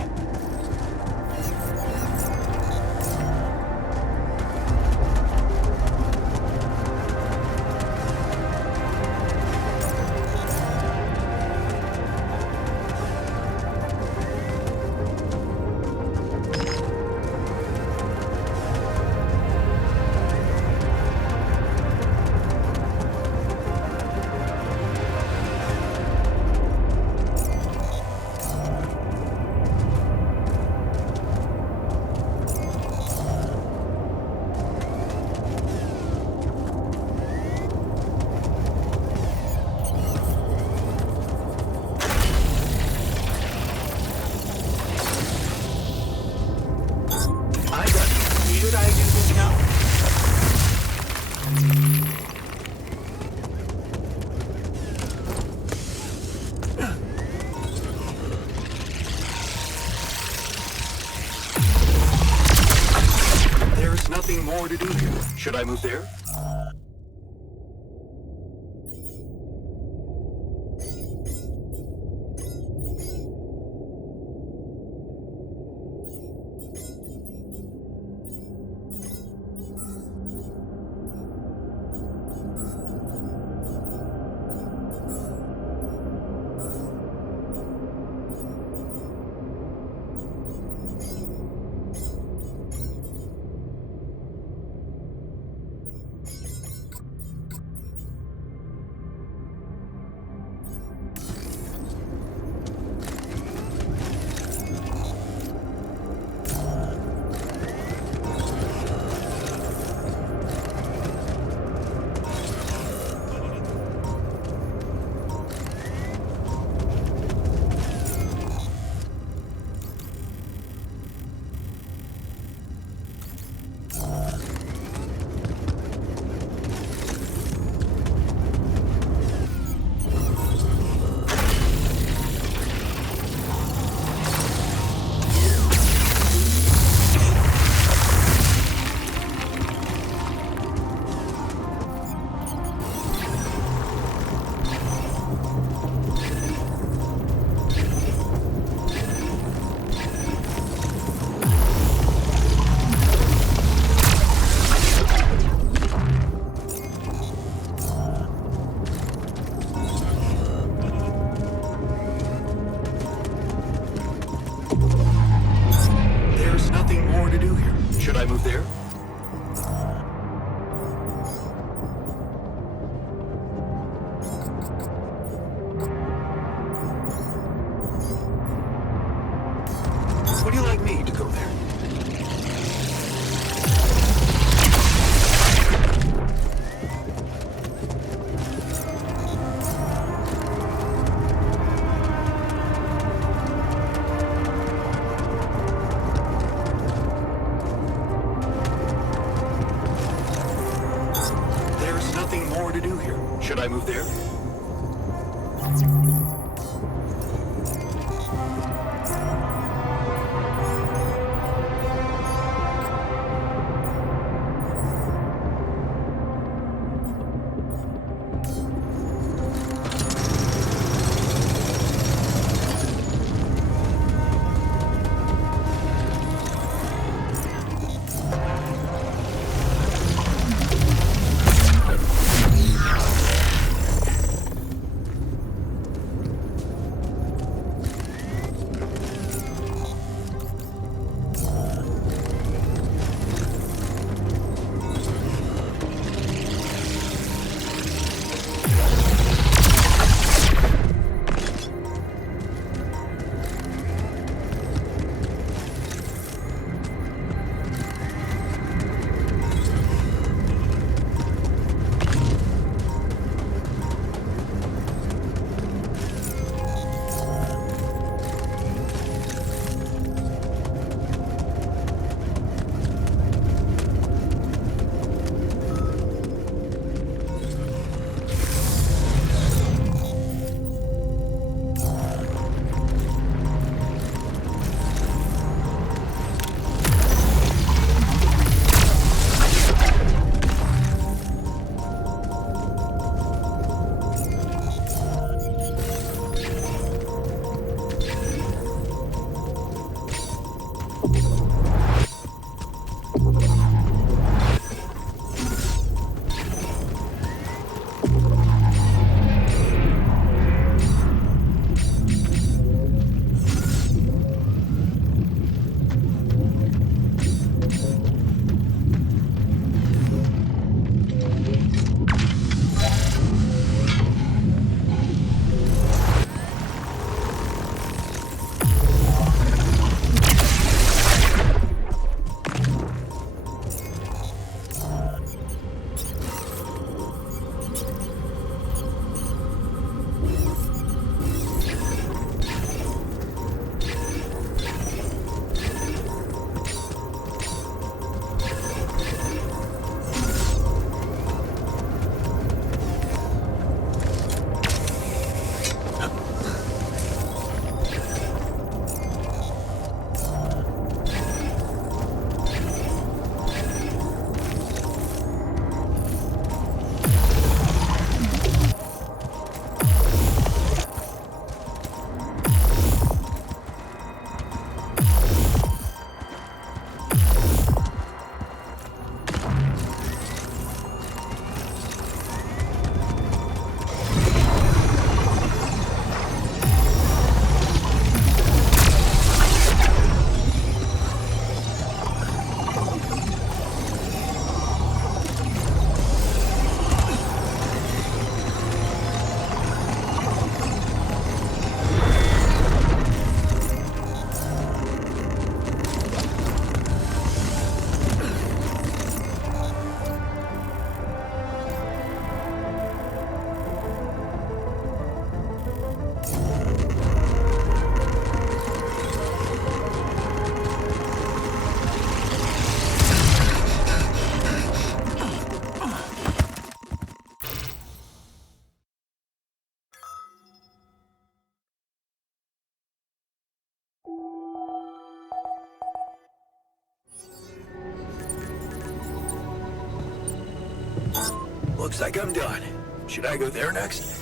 nothing more to do here. Should I move there? Should I move there? Would you like me to go there? Nothing more to do here. Should I move there? Looks like I'm done. Should I go there next?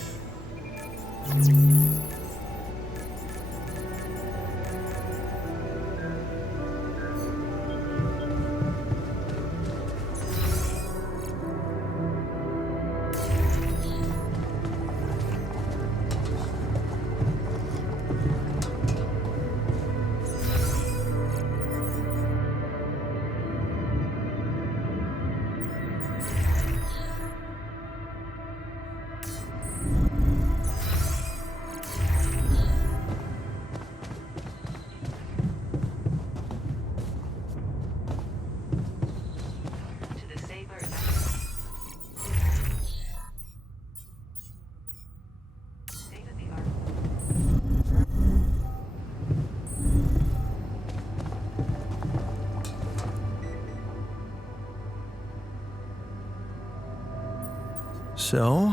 So,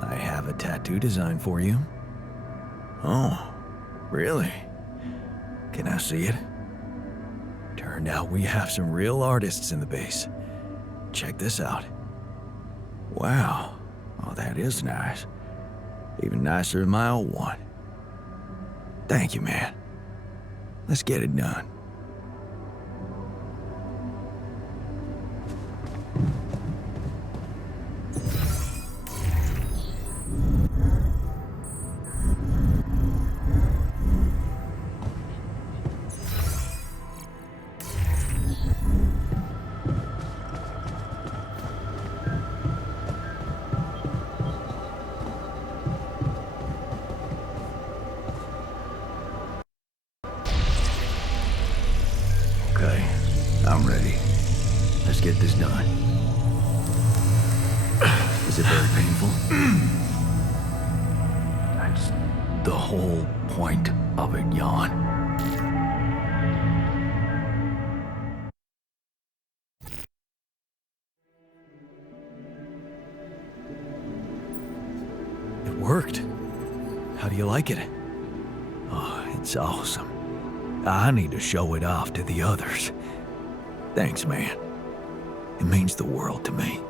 I have a tattoo design for you. Oh, really? Can I see it? Turned out we have some real artists in the base. Check this out. Wow. Oh, that is nice. Even nicer than my old one. Thank you, man. Let's get it done. Okay, I'm ready. Let's get this done. Is it very painful? That's the whole point of it, Jan. It worked. How do you like it? Oh, it's awesome. I need to show it off to the others. Thanks, man. It means the world to me.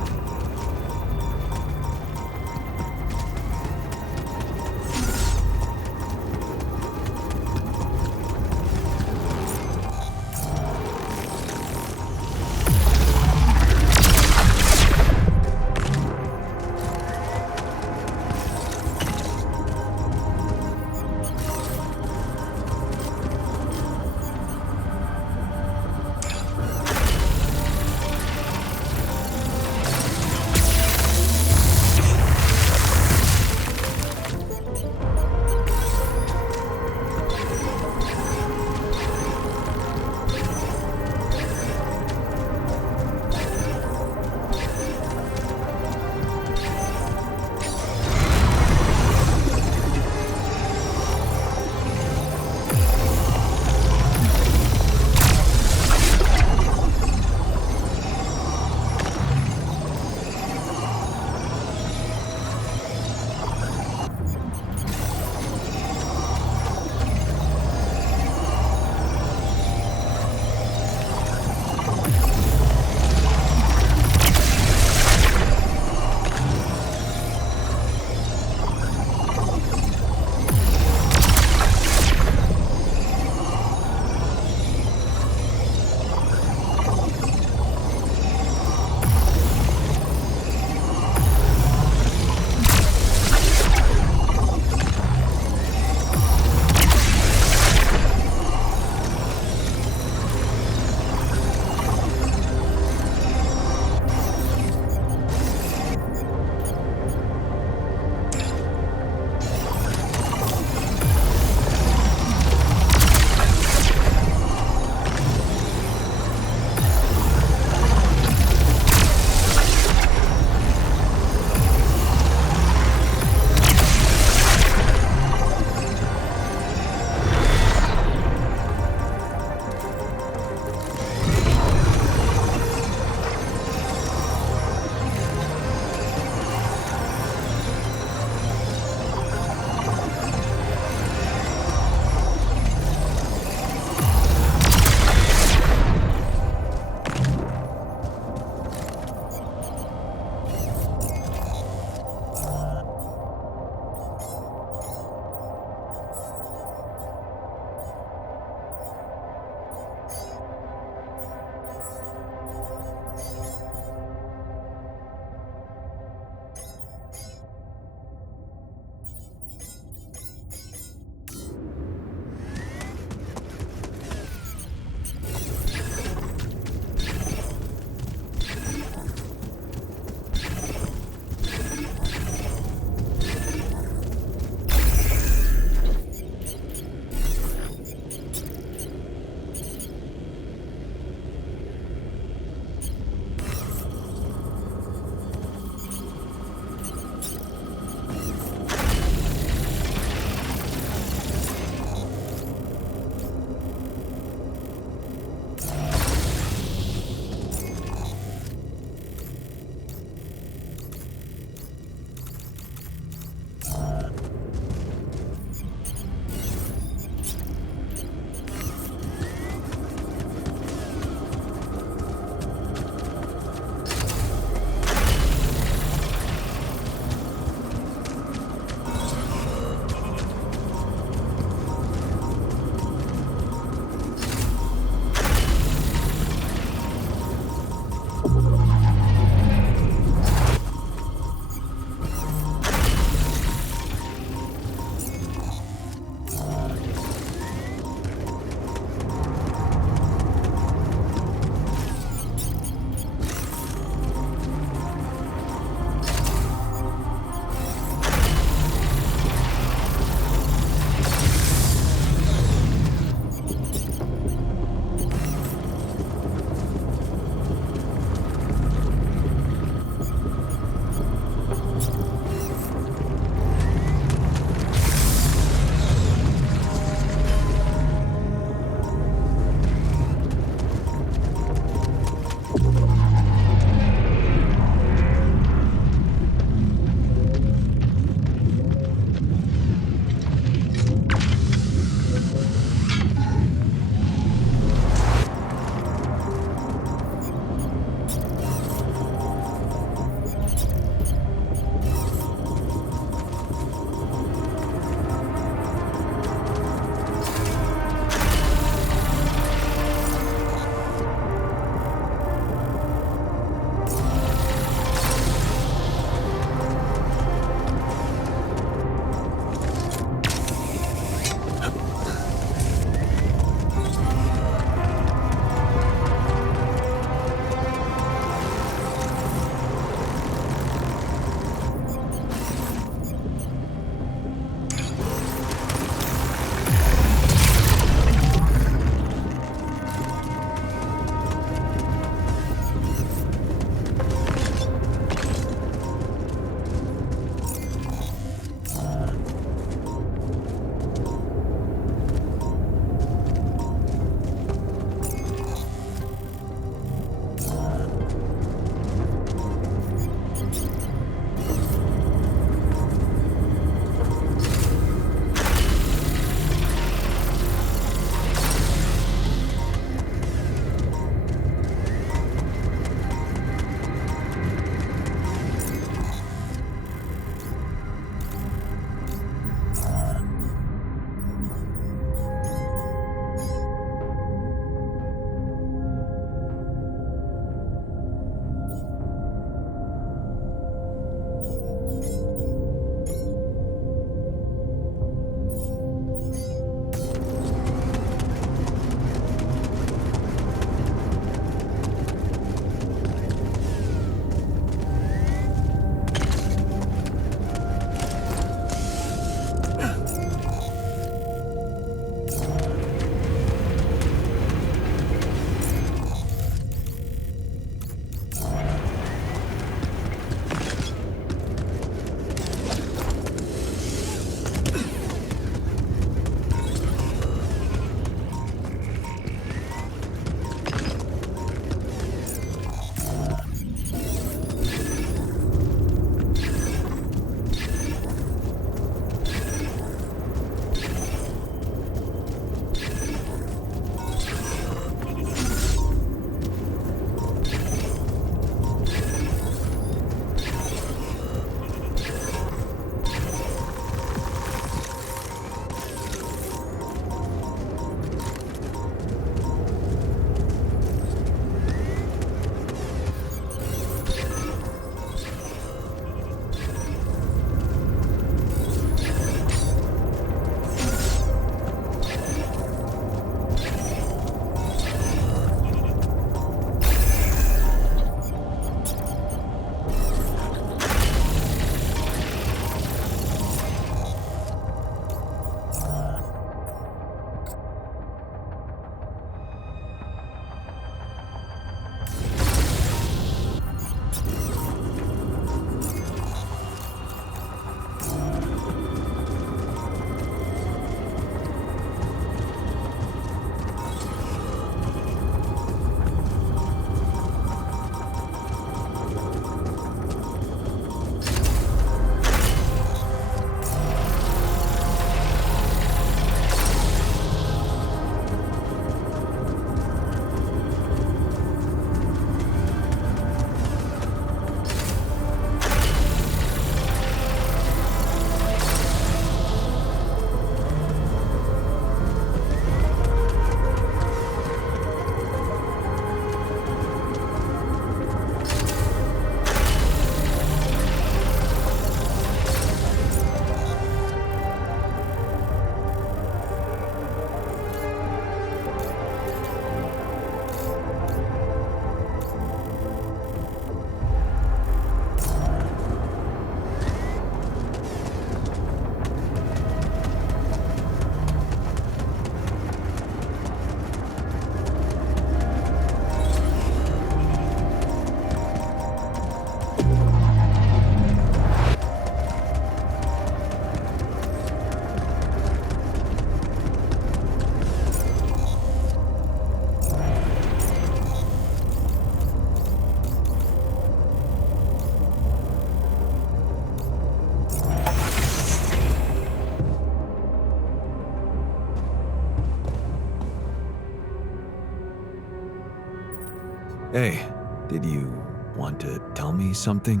Hey, did you want to tell me something?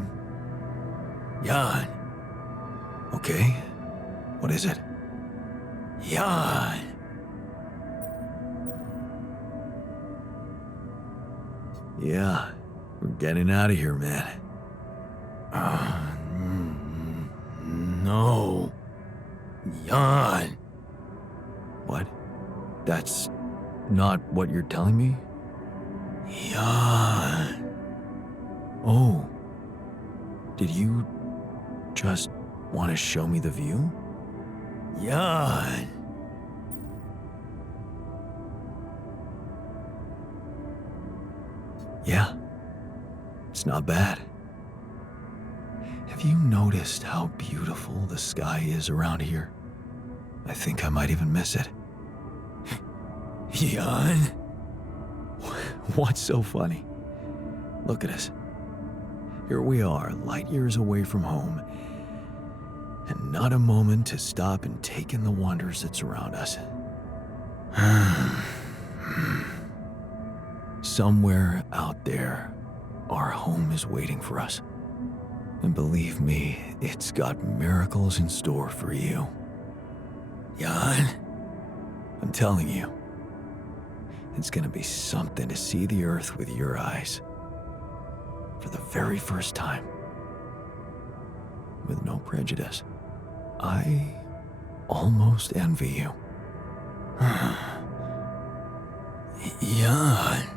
Jan. Okay. What is it? Jan. Yeah, we're getting out of here, man. No. Jan. What? That's not what you're telling me? Jan. Oh. Did you just want to show me the view? Jan. Yeah. It's not bad. Have you noticed how beautiful the sky is around here? I think I might even miss it. Jan? What's so funny? Look at us. Here we are, light years away from home, and not a moment to stop and take in the wonders that surround us. Somewhere out there, our home is waiting for us. And believe me, it's got miracles in store for you. Jan, I'm telling you, it's gonna be something to see the earth with your eyes. For the very first time. With no prejudice. I almost envy you. Jan.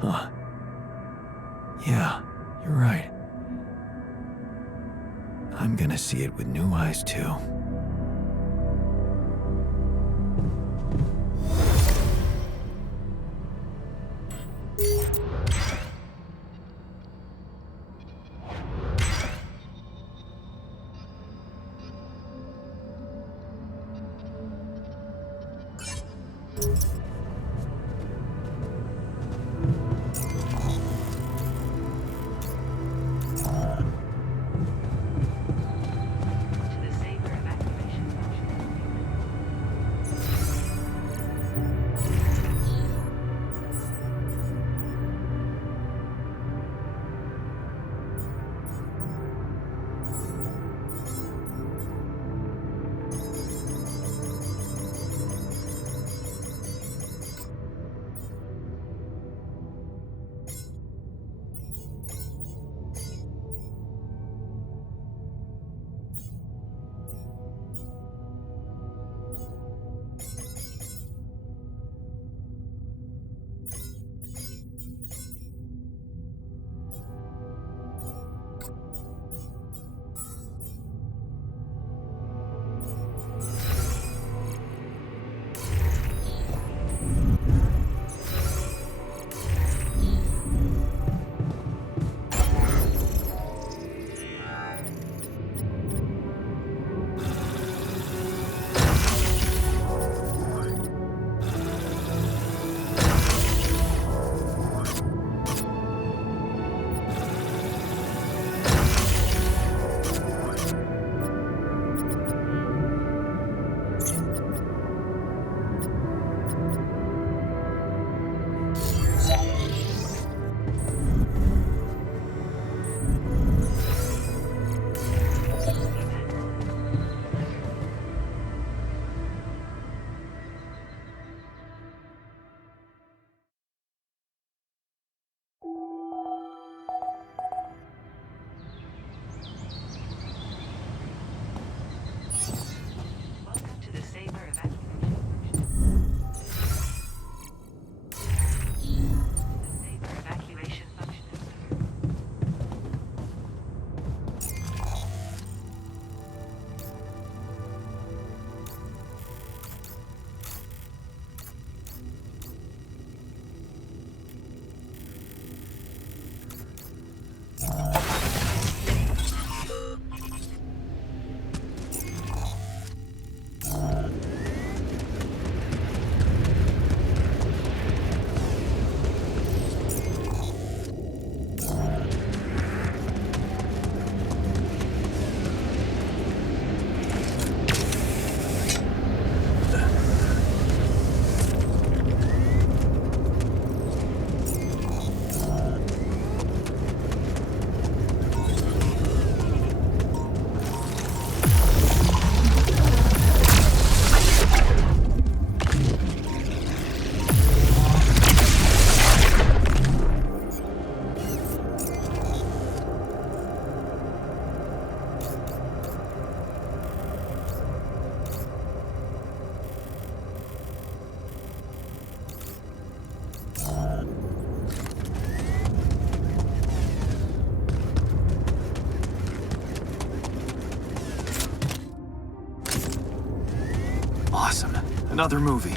Huh. Yeah, you're right. I'm gonna see it with new eyes too. Awesome. Another movie.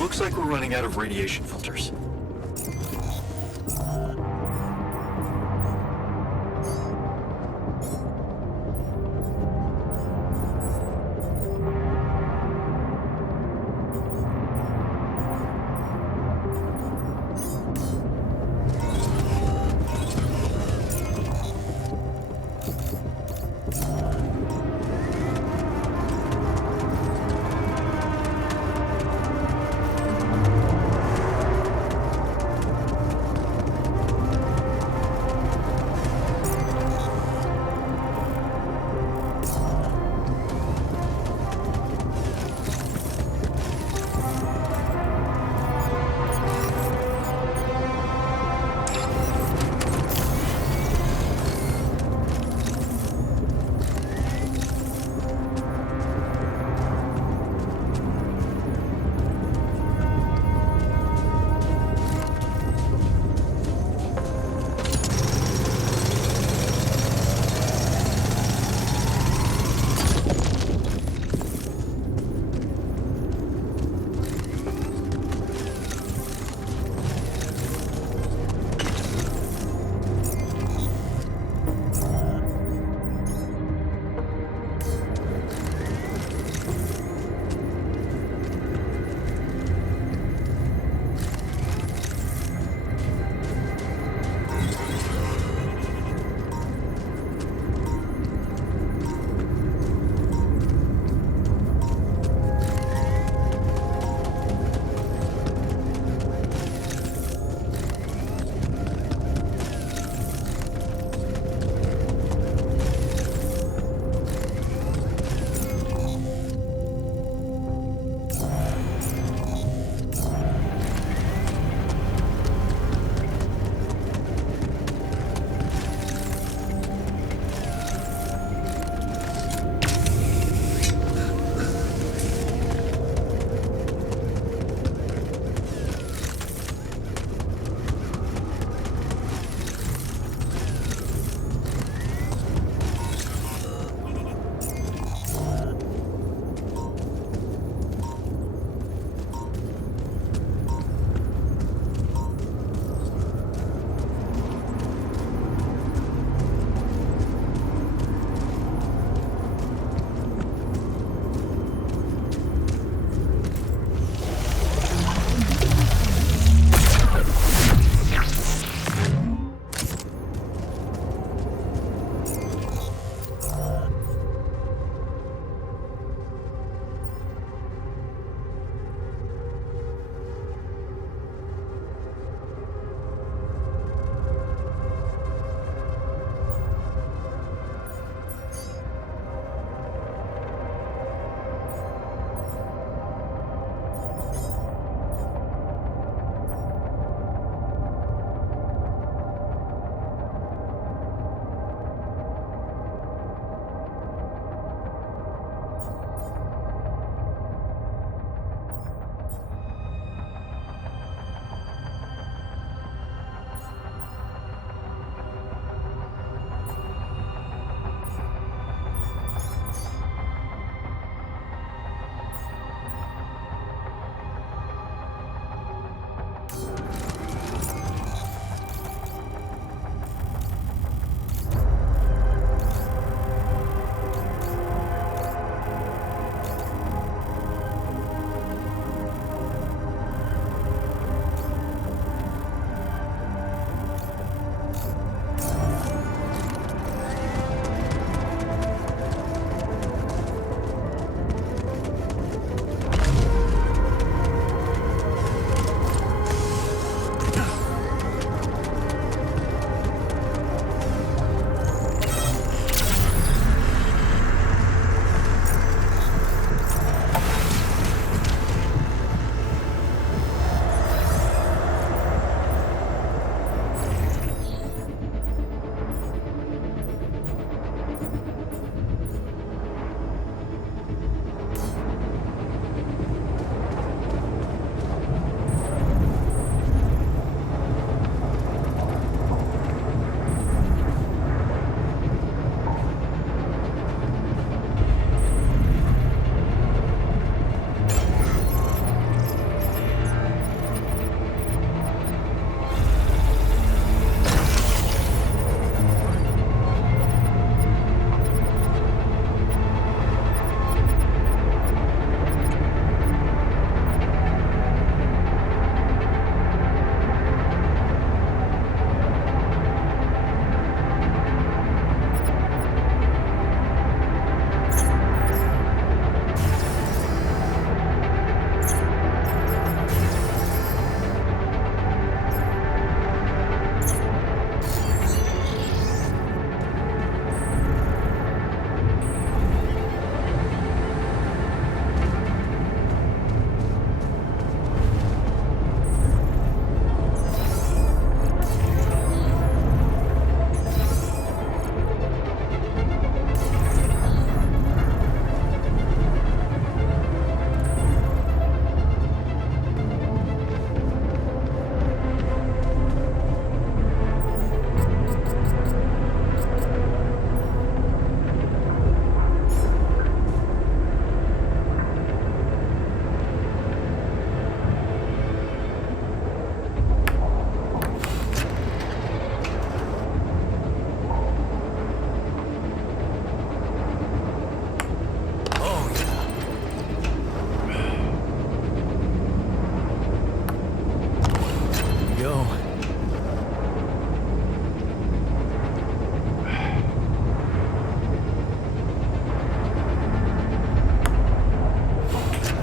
Looks like we're running out of radiation filters.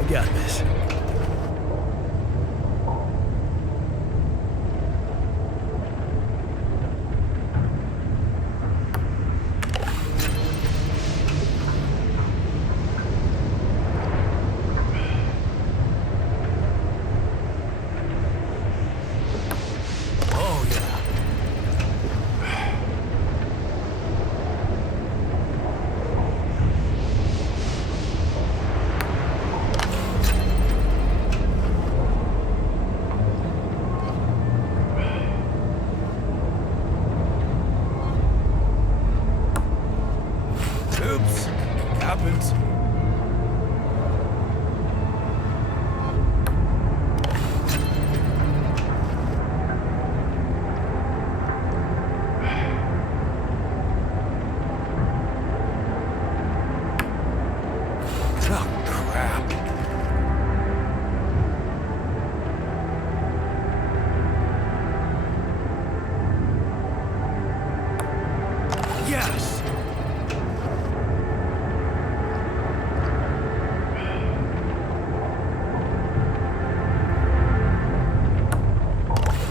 got this. Oops. Happens. Oh, crap. Yes!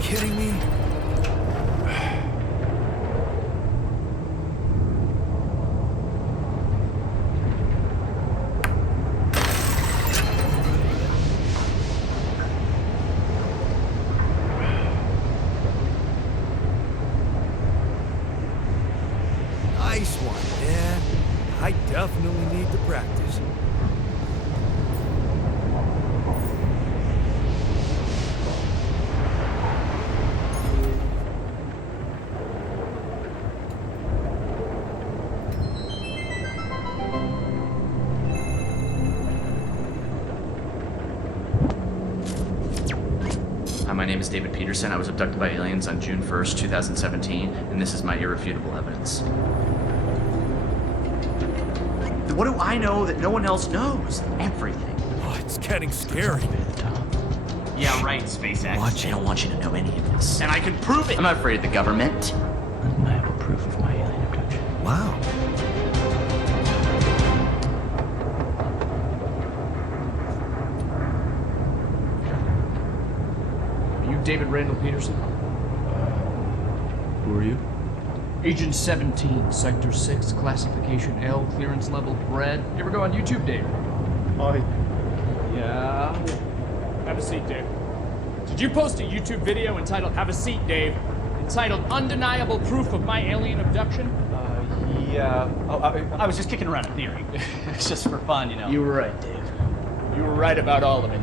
Kidding me? Nice one, man. I definitely need to practice. Hi, my name is David Peterson. I was abducted by aliens on June 1st, 2017, and this is my irrefutable evidence. What do I know that no one else knows? Everything. Oh, it's getting scary. Yeah, right, SpaceX. Watch I it. don't want you to know any of this. And I can prove it! I'm not afraid of the government. Undeniable proof of my alien abduction. Wow. Are you David Randall Peterson? Who are you? Agent 17, Sector 6, Classification L, Clearance Level Red. You ever go on YouTube, Dave? Yeah. Have a seat, Dave. Did you post a YouTube video entitled Have a Seat, Dave? Entitled Undeniable Proof of My Alien Abduction? Yeah. Oh, I was just kicking around a theory. It's just for fun, you know. You were right, Dave. You were right about all of it.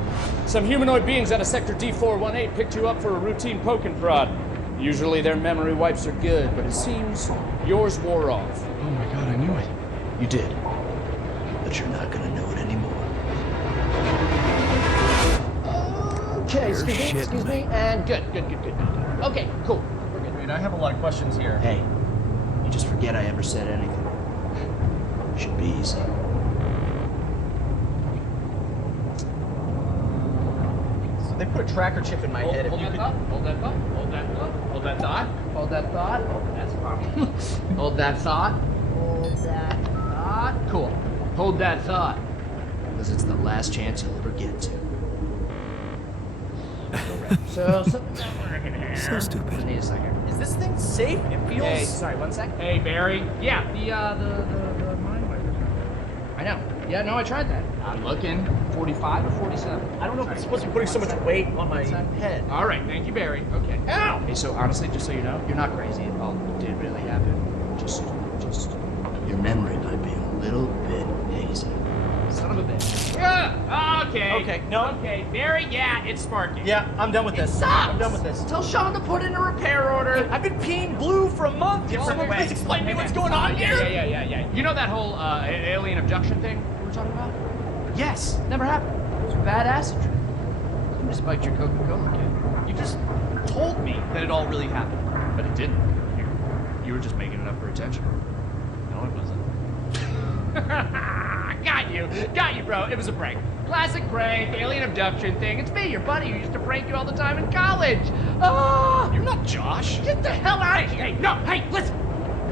Some humanoid beings out of Sector D418 picked you up for a routine poke and prod. Usually their memory wipes are good, but it seems yours wore off. Oh my god, I knew it. You did. But you're not gonna know it anymore. Okay, You're shitting me. and good. Okay, cool. We're good. Wait, I have a lot of questions here. Hey, you just forget I ever said anything. Should be easy. So they put a tracker chip in my head. Hold If you that could... thought. Hold that thought. Hold that thought. Hold that thought. Hold that thought. Hold that thought. Hold that thought. Hold that thought. Cool. Hold that thought. Because it's the last chance you'll ever get to. So something's not working here. So stupid. I need a second. Is this thing safe? It feels... Hey, sorry, 1 sec. Hey, Barry. Yeah, the mind wiper. I know. Yeah, no, I tried that. I'm looking. 45 or 47? I don't know if it's supposed to be putting so much weight on my head. All right, thank you, Barry. Okay. Ow! Hey, so honestly, just so you know, you're not crazy. It all did really happen. Just. Your memory might be a little bit hazy. Son of a bitch. Yeah. Okay. Okay, no. Okay, Barry. Yeah, it's sparking. Yeah, I'm done with It this. sucks. I'm done with this. Tell Sean to put in a repair order. I've been peeing blue for a month. Can someone please explain to me what's going on here? Yeah. You know that whole alien abduction thing we were talking about? Yes. Never happened. It was a bad acid trip. Somebody spiked your Coca-Cola, kid. You just told me that it all really happened. But it didn't. You were just making it up for attention. No, it wasn't. Got you, bro. It was a prank. Classic prank, alien abduction thing. It's me, your buddy, who used to prank you all the time in college. You're not Josh. Get the hell out of here! Hey, no, hey, listen!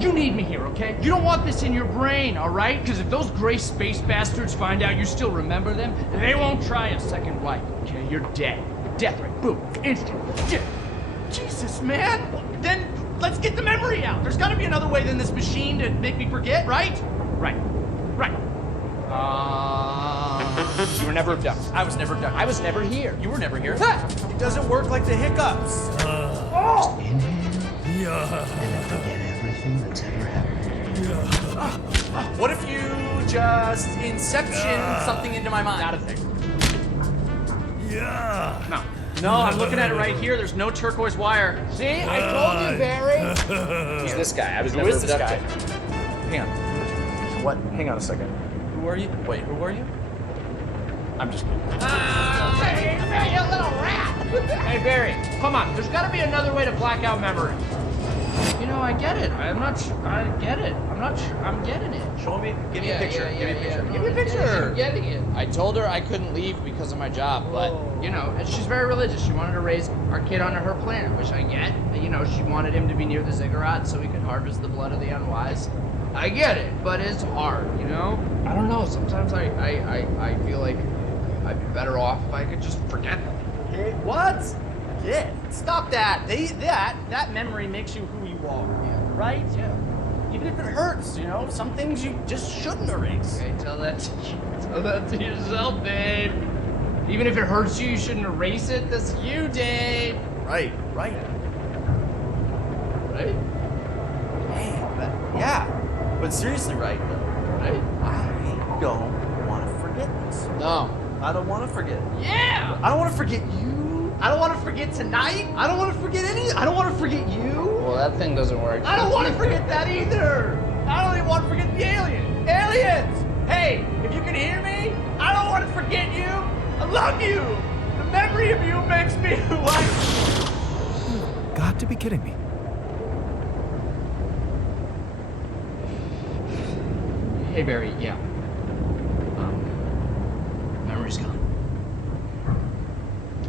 You need me here, okay? You don't want this in your brain, all right? Because if those gray space bastards find out you still remember them, they won't try a second wipe, okay? You're dead. Death right, boom, instant. Dead. Jesus, man. Then let's get the memory out. There's got to be another way than this machine to make me forget, right? Right. You were never abducted. I was never abducted. I was never here. You were never here. Ha! It doesn't work like the hiccups. What if you just inception something into my mind? Not a thing. No, I'm looking at it right here. There's no turquoise wire. See? I told you, Barry. Who's this guy? I was never Who is this guy? abducted. Hang on. What? Hang on a second. Who are you? Wait, who are you? I'm just kidding. Hey, you little rat! Hey, Barry, come on. There's got to be another way to black out memory. You know, I get it. I get it. I'm not sure. I'm getting it. Show me. Give me a picture. Give me a picture. No, Give me a picture. I'm getting it. I told her I couldn't leave because of my job, but, you know, and she's very religious. She wanted to raise our kid on her planet, which I get. You know, she wanted him to be near the ziggurat so he could harvest the blood of the unwise. I get it, but it's hard, you know? I don't know. Sometimes I feel like I'd be better off if I could just forget them. What? Yeah. Stop that. That memory makes you who you are. Yeah. Right? Yeah. Even if it hurts, you know, some things you just shouldn't erase. Okay, tell that to yourself, babe. Even if it hurts you, you shouldn't erase it. That's you, Dave. Right. Right? Hey, but seriously, right though. Right? I don't want to forget this. No. I don't want to forget it. Yeah! I don't want to forget you. I don't want to forget tonight. I don't want to forget I don't want to forget you. Well, that thing doesn't work. I don't want to forget that either. I don't even want to forget the alien. Aliens! Hey, if you can hear me, I don't want to forget you. I love you. The memory of you makes me who I am. Got to be kidding me. Hey, Barry, yeah. Memory's gone.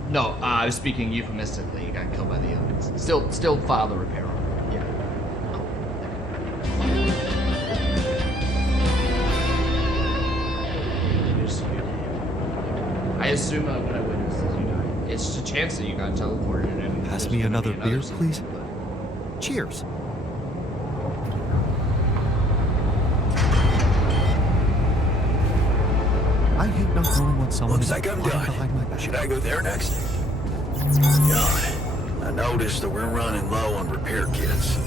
No, I was speaking euphemistically. You got killed by the aliens. Still file the repair order. Yeah. I assume what I witnessed is you died. It's just a chance that you got teleported and Pass there's me gonna another be beer, something, please. but- Cheers. I hate not knowing what someone Looks is like I'm plotting done. behind my back. Should I go there next? John, I noticed that we're running low on repair kits.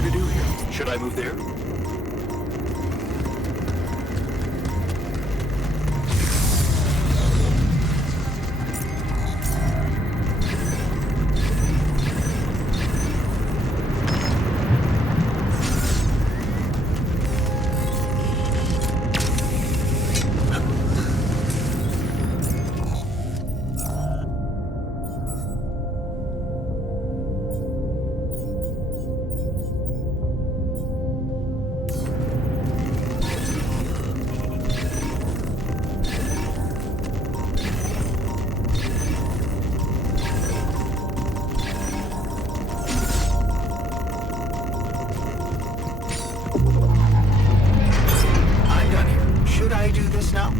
more to do here. Should I move there? I'm done here. Should I do this now?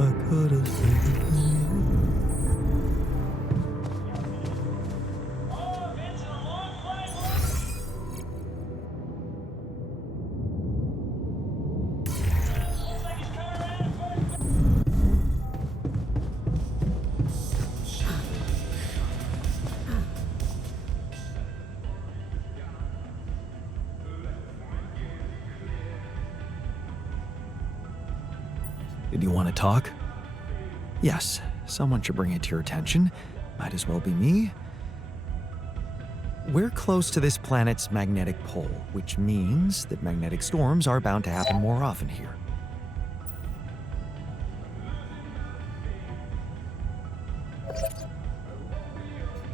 I could've stayed. Did you want to talk? Yes, someone should bring it to your attention. Might as well be me. We're close to this planet's magnetic pole, which means that magnetic storms are bound to happen more often here.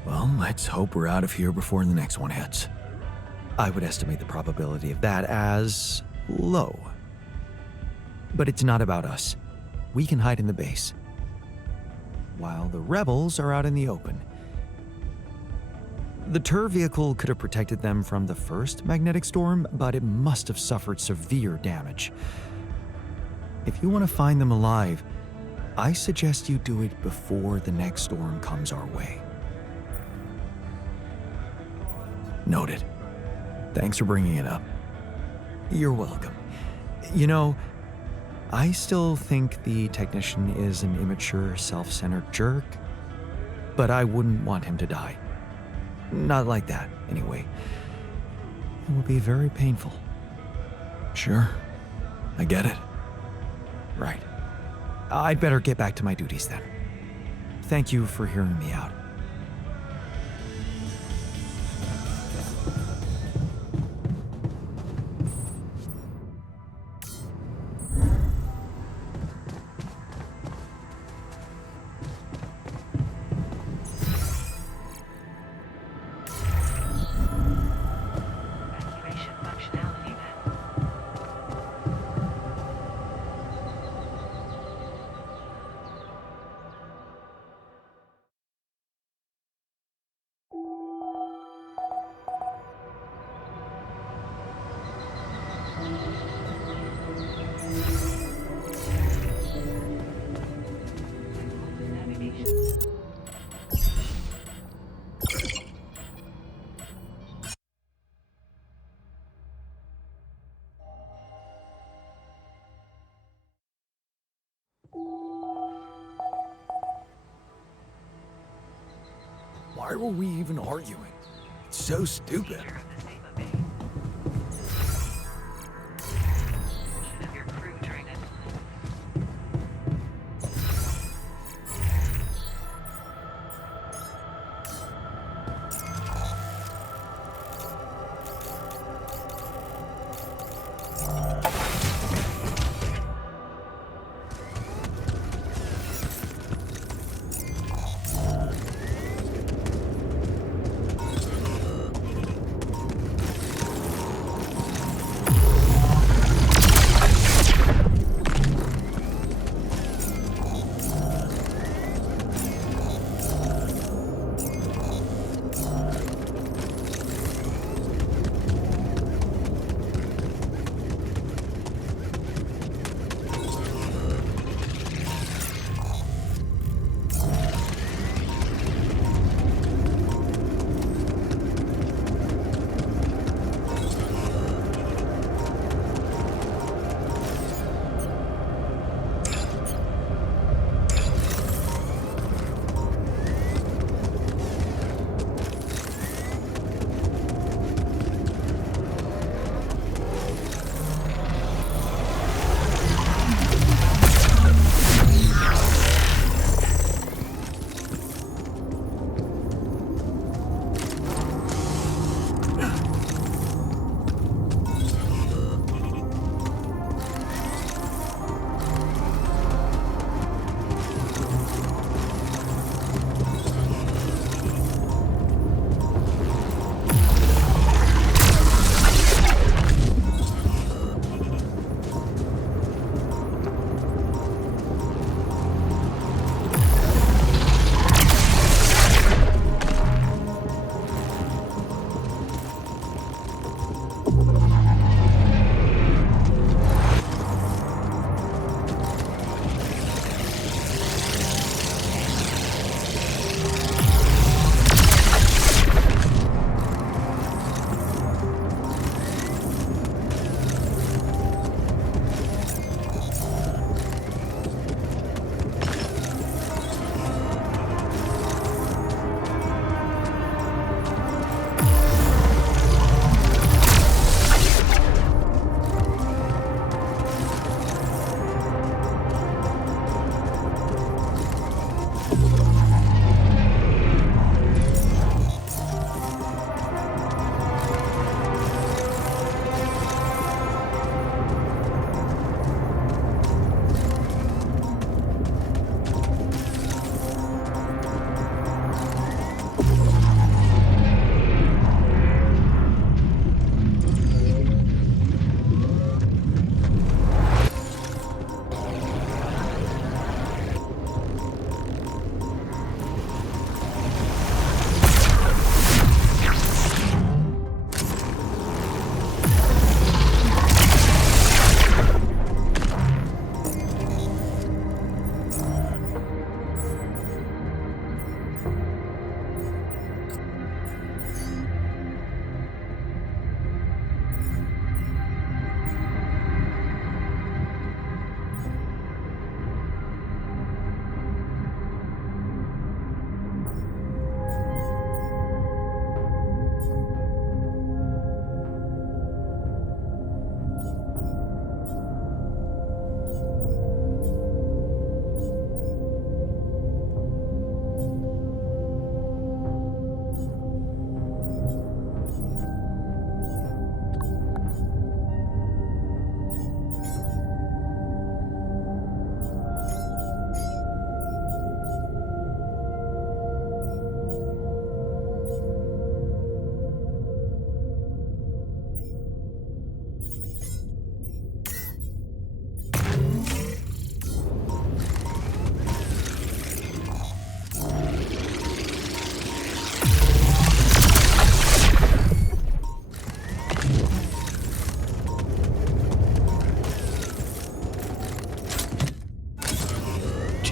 Well, let's hope we're out of here before the next one hits. I would estimate the probability of that as low. But it's not about us. We can hide in the base, while the rebels are out in the open. The Tur vehicle could have protected them from the first magnetic storm, but it must have suffered severe damage. If you want to find them alive, I suggest you do it before the next storm comes our way. Noted. Thanks for bringing it up. You're welcome. You know, I still think the technician is an immature, self-centered jerk, but I wouldn't want him to die. Not like that, anyway. It would be very painful. Sure. I get it. Right. I'd better get back to my duties then. Thank you for hearing me out. Why were we even arguing? It's so stupid.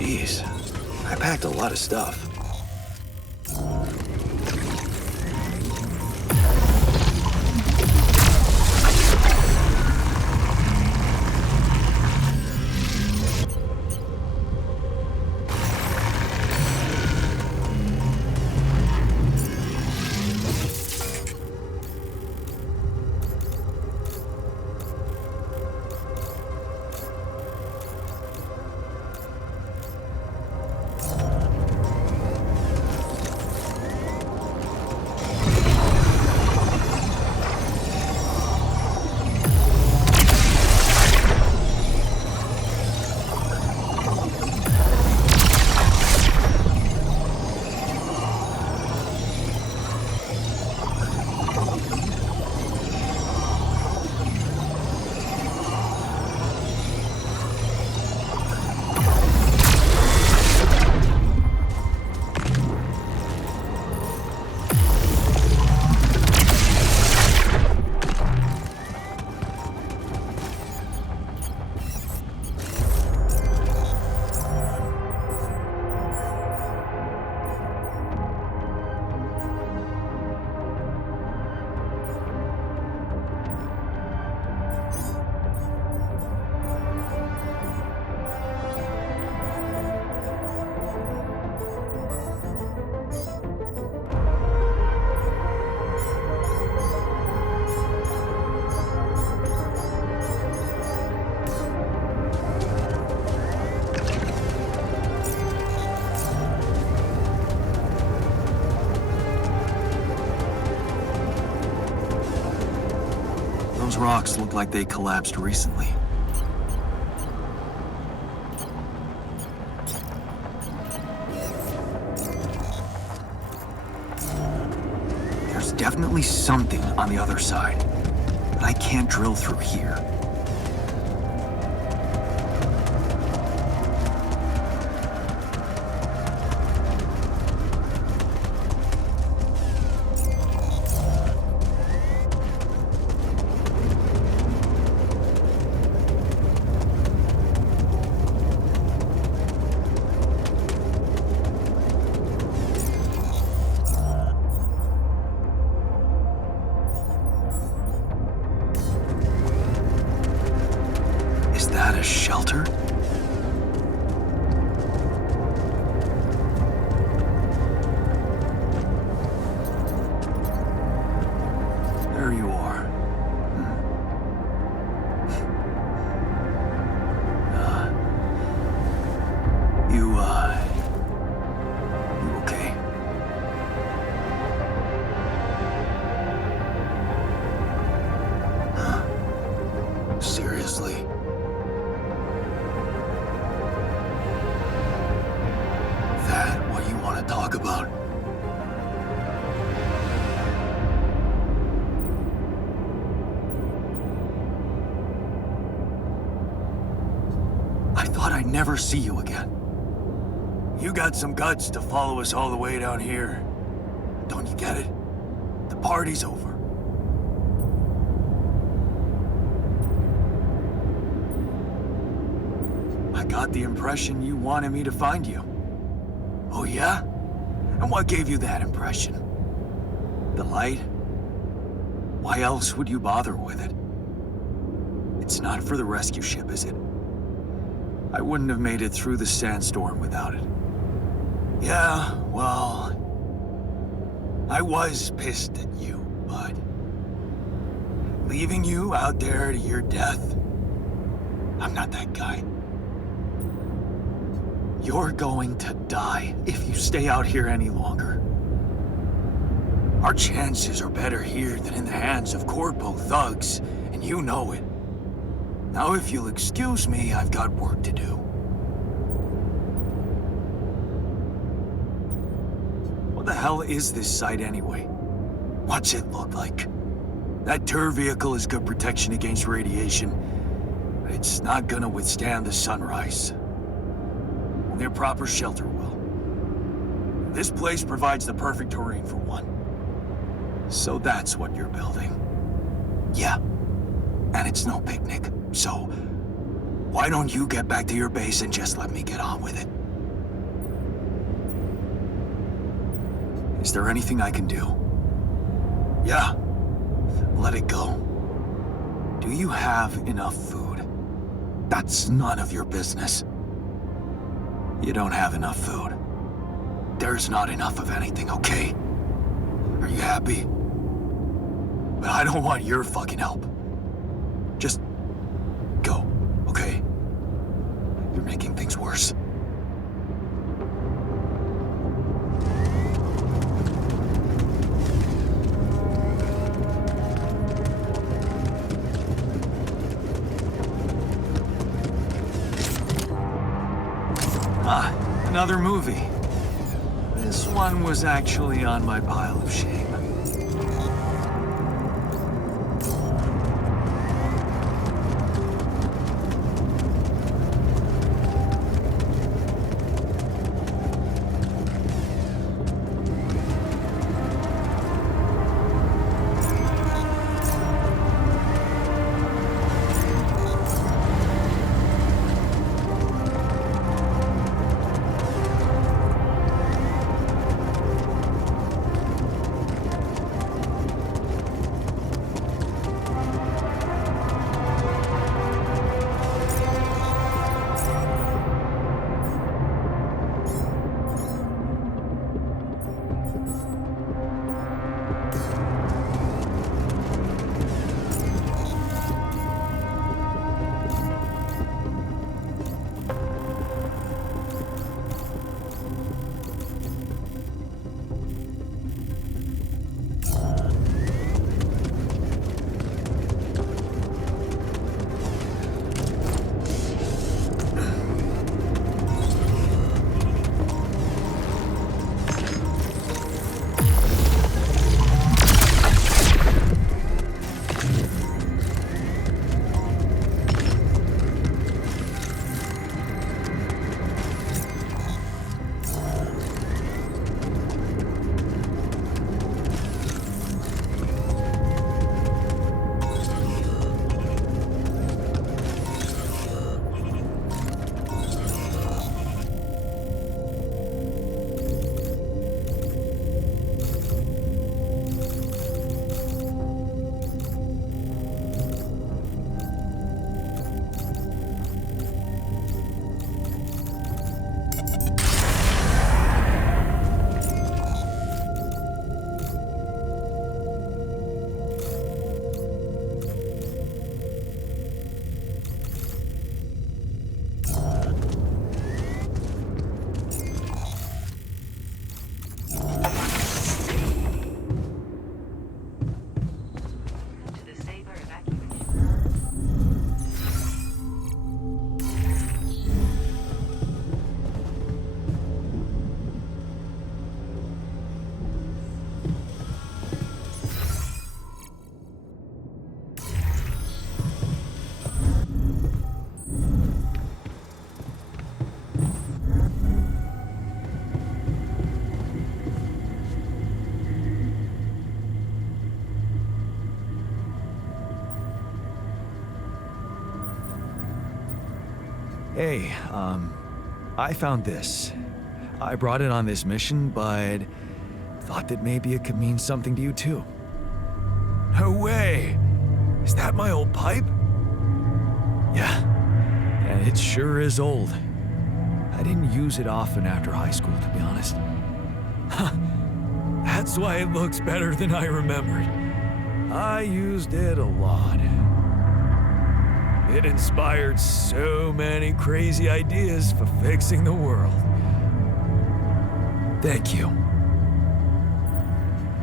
Jeez, I packed a lot of stuff. Those rocks look like they collapsed recently. There's definitely something on the other side, but I can't drill through here. Is that a shelter? There you are. You okay? Seriously? That what you want to talk about? I thought I'd never see you again. You got some guts to follow us all the way down here. Don't you get it? The party's over. I got the impression you wanted me to find you. Oh yeah? And what gave you that impression? The light? Why else would you bother with it? It's not for the rescue ship, is it? I wouldn't have made it through the sandstorm without it. Yeah, well... I was pissed at you, but... leaving you out there to your death? I'm not that guy. You're going to die if you stay out here any longer. Our chances are better here than in the hands of corpo thugs, and you know it. Now, if you'll excuse me, I've got work to do. What the hell is this site anyway? What's it look like? That tour vehicle is good protection against radiation, but it's not gonna withstand the sunrise. Only a proper shelter will. This place provides the perfect terrain for one. So that's what you're building. Yeah. And it's no picnic. So, why don't you get back to your base and just let me get on with it? Is there anything I can do? Yeah. Let it go. Do you have enough food? That's none of your business. You don't have enough food. There's not enough of anything, okay? Are you happy? But I don't want your fucking help. Just go, okay? You're making things worse. Another movie. This one was actually on my pile of shame. Hey, I found this. I brought it on this mission, but thought that maybe it could mean something to you too. No way! Is that my old pipe? Yeah, and it sure is old. I didn't use it often after high school, to be honest. That's why it looks better than I remembered. I used it a lot. It inspired so many crazy ideas for fixing the world. Thank you.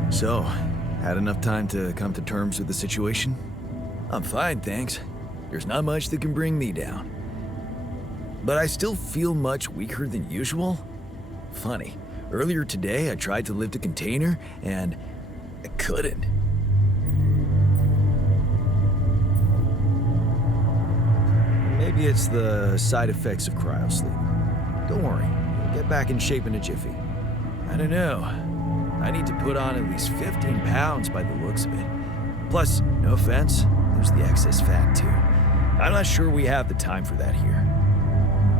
So, had enough time to come to terms with the situation? I'm fine, thanks. There's not much that can bring me down. But I still feel much weaker than usual. Funny, earlier today I tried to lift a container and I couldn't. Maybe it's the side effects of cryosleep. Don't worry, you'll get back in shape in a jiffy. I don't know. I need to put on at least 15 pounds by the looks of it. Plus, no offense, there's the excess fat too. I'm not sure we have the time for that here.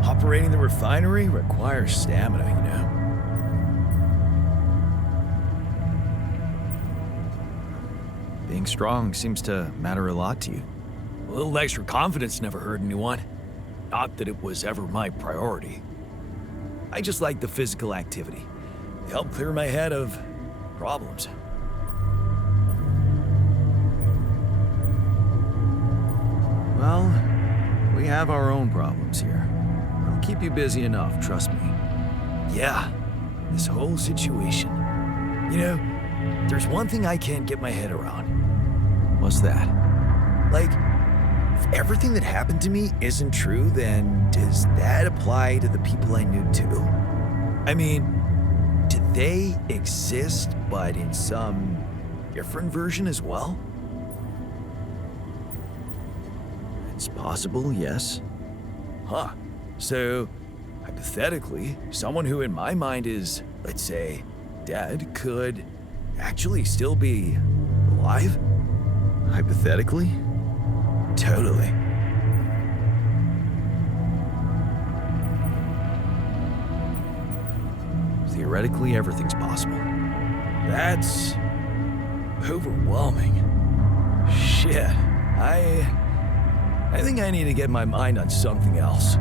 Operating the refinery requires stamina, you know. Being strong seems to matter a lot to you. A little extra confidence never hurt anyone. Not that it was ever my priority. I just like the physical activity. It helped clear my head of problems. Well, we have our own problems here. I'll keep you busy enough, trust me. Yeah, this whole situation. You know, there's one thing I can't get my head around. What's that? Like, if everything that happened to me isn't true, then does that apply to the people I knew too? I mean, do they exist, but in some different version as well? It's possible, yes. Huh. So, hypothetically, someone who in my mind is, let's say, dead could actually still be alive? Hypothetically? Totally. Theoretically, everything's possible. That's overwhelming. Shit. I think I need to get my mind on something else.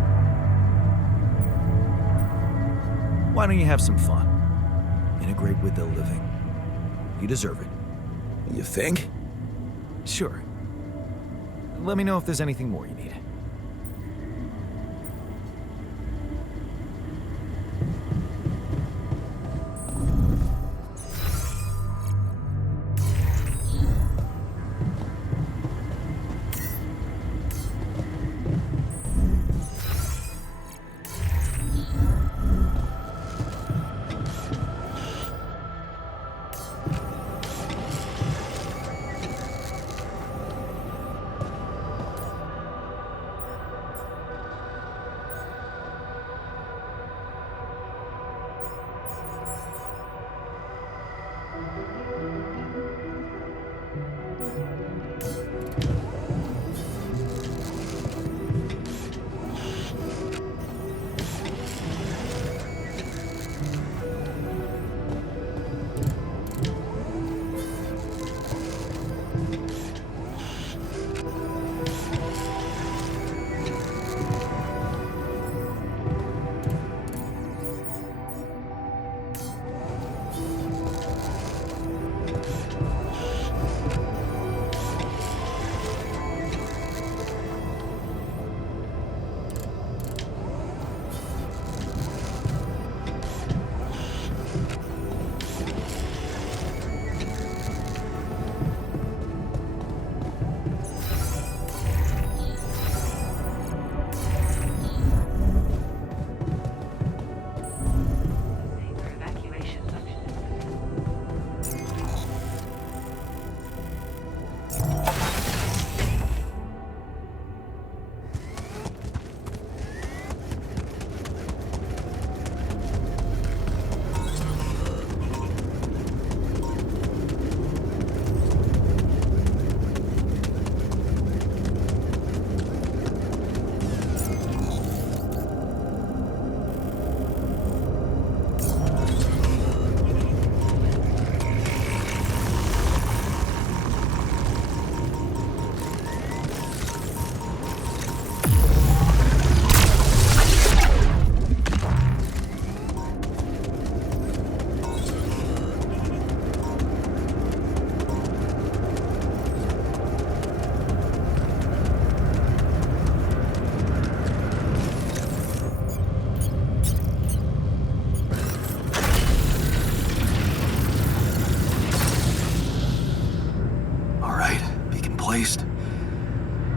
Why don't you have some fun? Integrate with the living. You deserve it. You think? Sure. Let me know if there's anything more you need.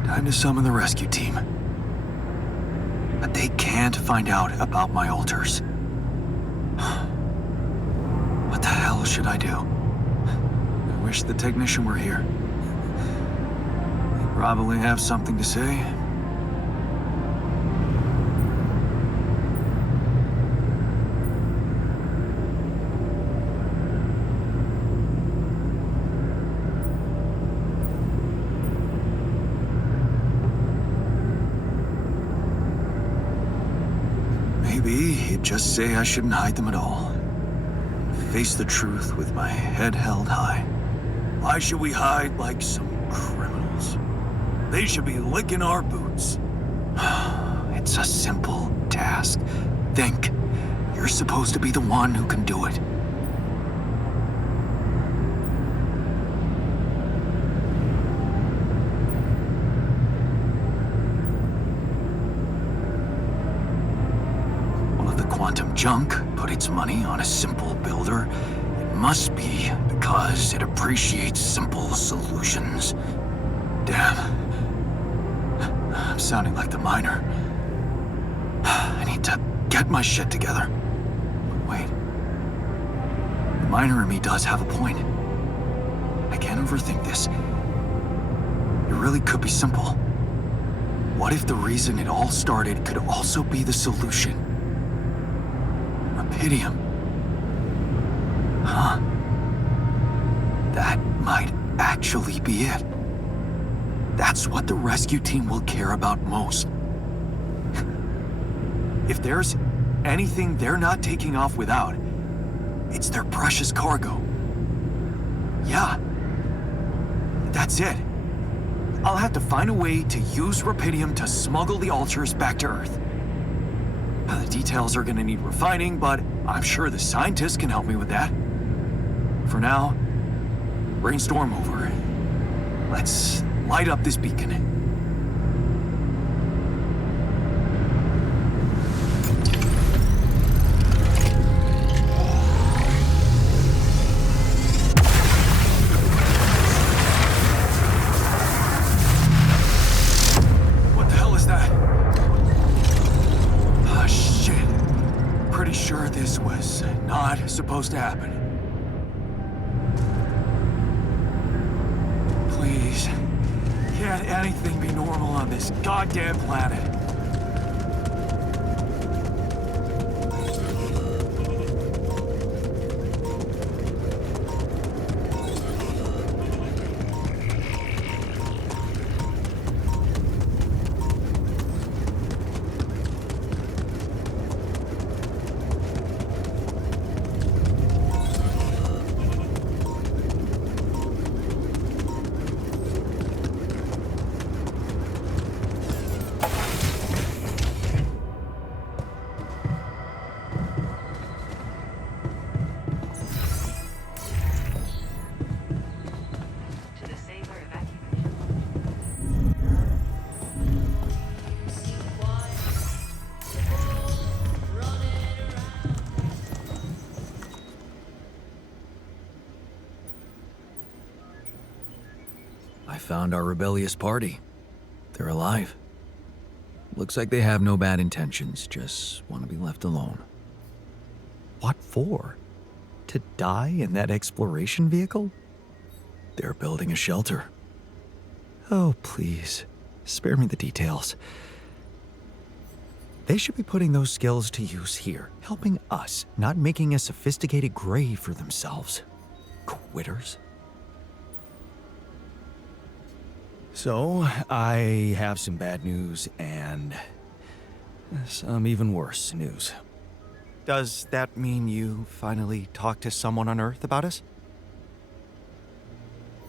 Time to summon the rescue team. But they can't find out about my altars. What the hell should I do? I wish the technician were here. He'd probably have something to say. Maybe he'd just say I shouldn't hide them at all. Face the truth with my head held high. Why should we hide like some criminals? They should be licking our boots. It's a simple task. Think. You're supposed to be the one who can do it. Well, if the quantum junk put its money on a simple builder, it must be because it appreciates simple solutions. Damn. I'm sounding like the miner. I need to get my shit together. Wait. The miner in me does have a point. I can't overthink this. It really could be simple. What if the reason it all started could also be the solution? Rapidium. Huh. That might actually be it. That's what the rescue team will care about most. If there's anything they're not taking off without, it's their precious cargo. Yeah. That's it. I'll have to find a way to use Rapidium to smuggle the Alters back to Earth. The details are gonna need refining, but I'm sure the scientists can help me with that. For now, brainstorm over. Let's light up this beacon. What the hell is that? Ah, shit. Pretty sure this was not supposed to happen. Please. Can't anything be normal on this goddamn planet? I found our rebellious party. They're alive. Looks like they have no bad intentions, just want to be left alone. What for? To die in that exploration vehicle? They're building a shelter. Oh, please. Spare me the details. They should be putting those skills to use here, helping us, not making a sophisticated grave for themselves. Quitters. So, I have some bad news and some even worse news. Does that mean you finally talked to someone on Earth about us?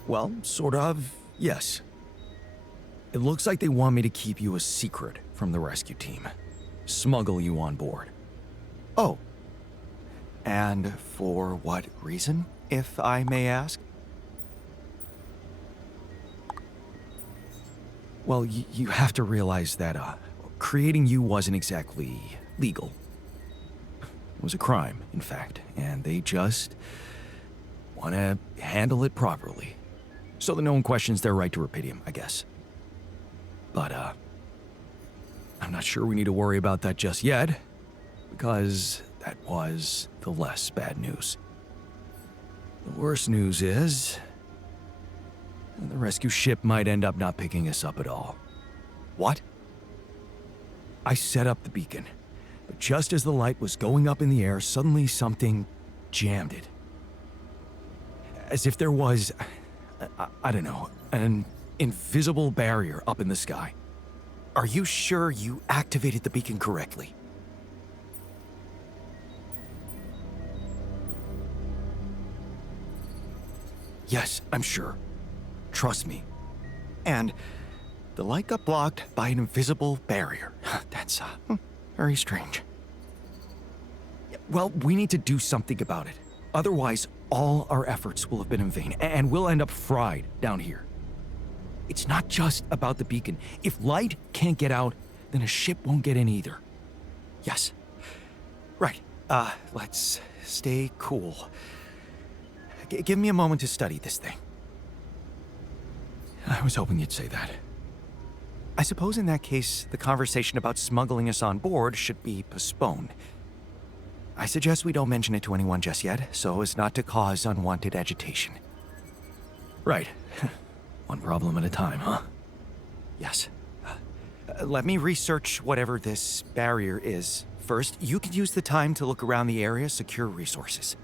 Well, sort of, yes. It looks like they want me to keep you a secret from the rescue team. Smuggle you on board. Oh. And for what reason, if I may ask? Well, you have to realize that creating you wasn't exactly legal. It was a crime, in fact, and they just want to handle it properly. So that no one questions their right to Rapidium, I guess. But, I'm not sure we need to worry about that just yet, because that was the less bad news. The worst news is the rescue ship might end up not picking us up at all. What? I set up the beacon, but just as the light was going up in the air, suddenly something jammed it. As if there was, I don't know, an invisible barrier up in the sky. Are you sure you activated the beacon correctly? Yes, I'm sure. Trust me. And the light got blocked by an invisible barrier. That's, very strange. Well, we need to do something about it. Otherwise, all our efforts will have been in vain, and we'll end up fried down here. It's not just about the beacon. If light can't get out, then a ship won't get in either. Yes. Right. Let's stay cool. Give me a moment to study this thing. I was hoping you'd say that. I suppose in that case, the conversation about smuggling us on board should be postponed. I suggest we don't mention it to anyone just yet, so as not to cause unwanted agitation. Right. One problem at a time, huh? Yes. Let me research whatever this barrier is. First, you can use the time to look around the area, secure resources.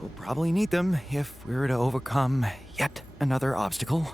We'll probably need them if we're to overcome yet another obstacle.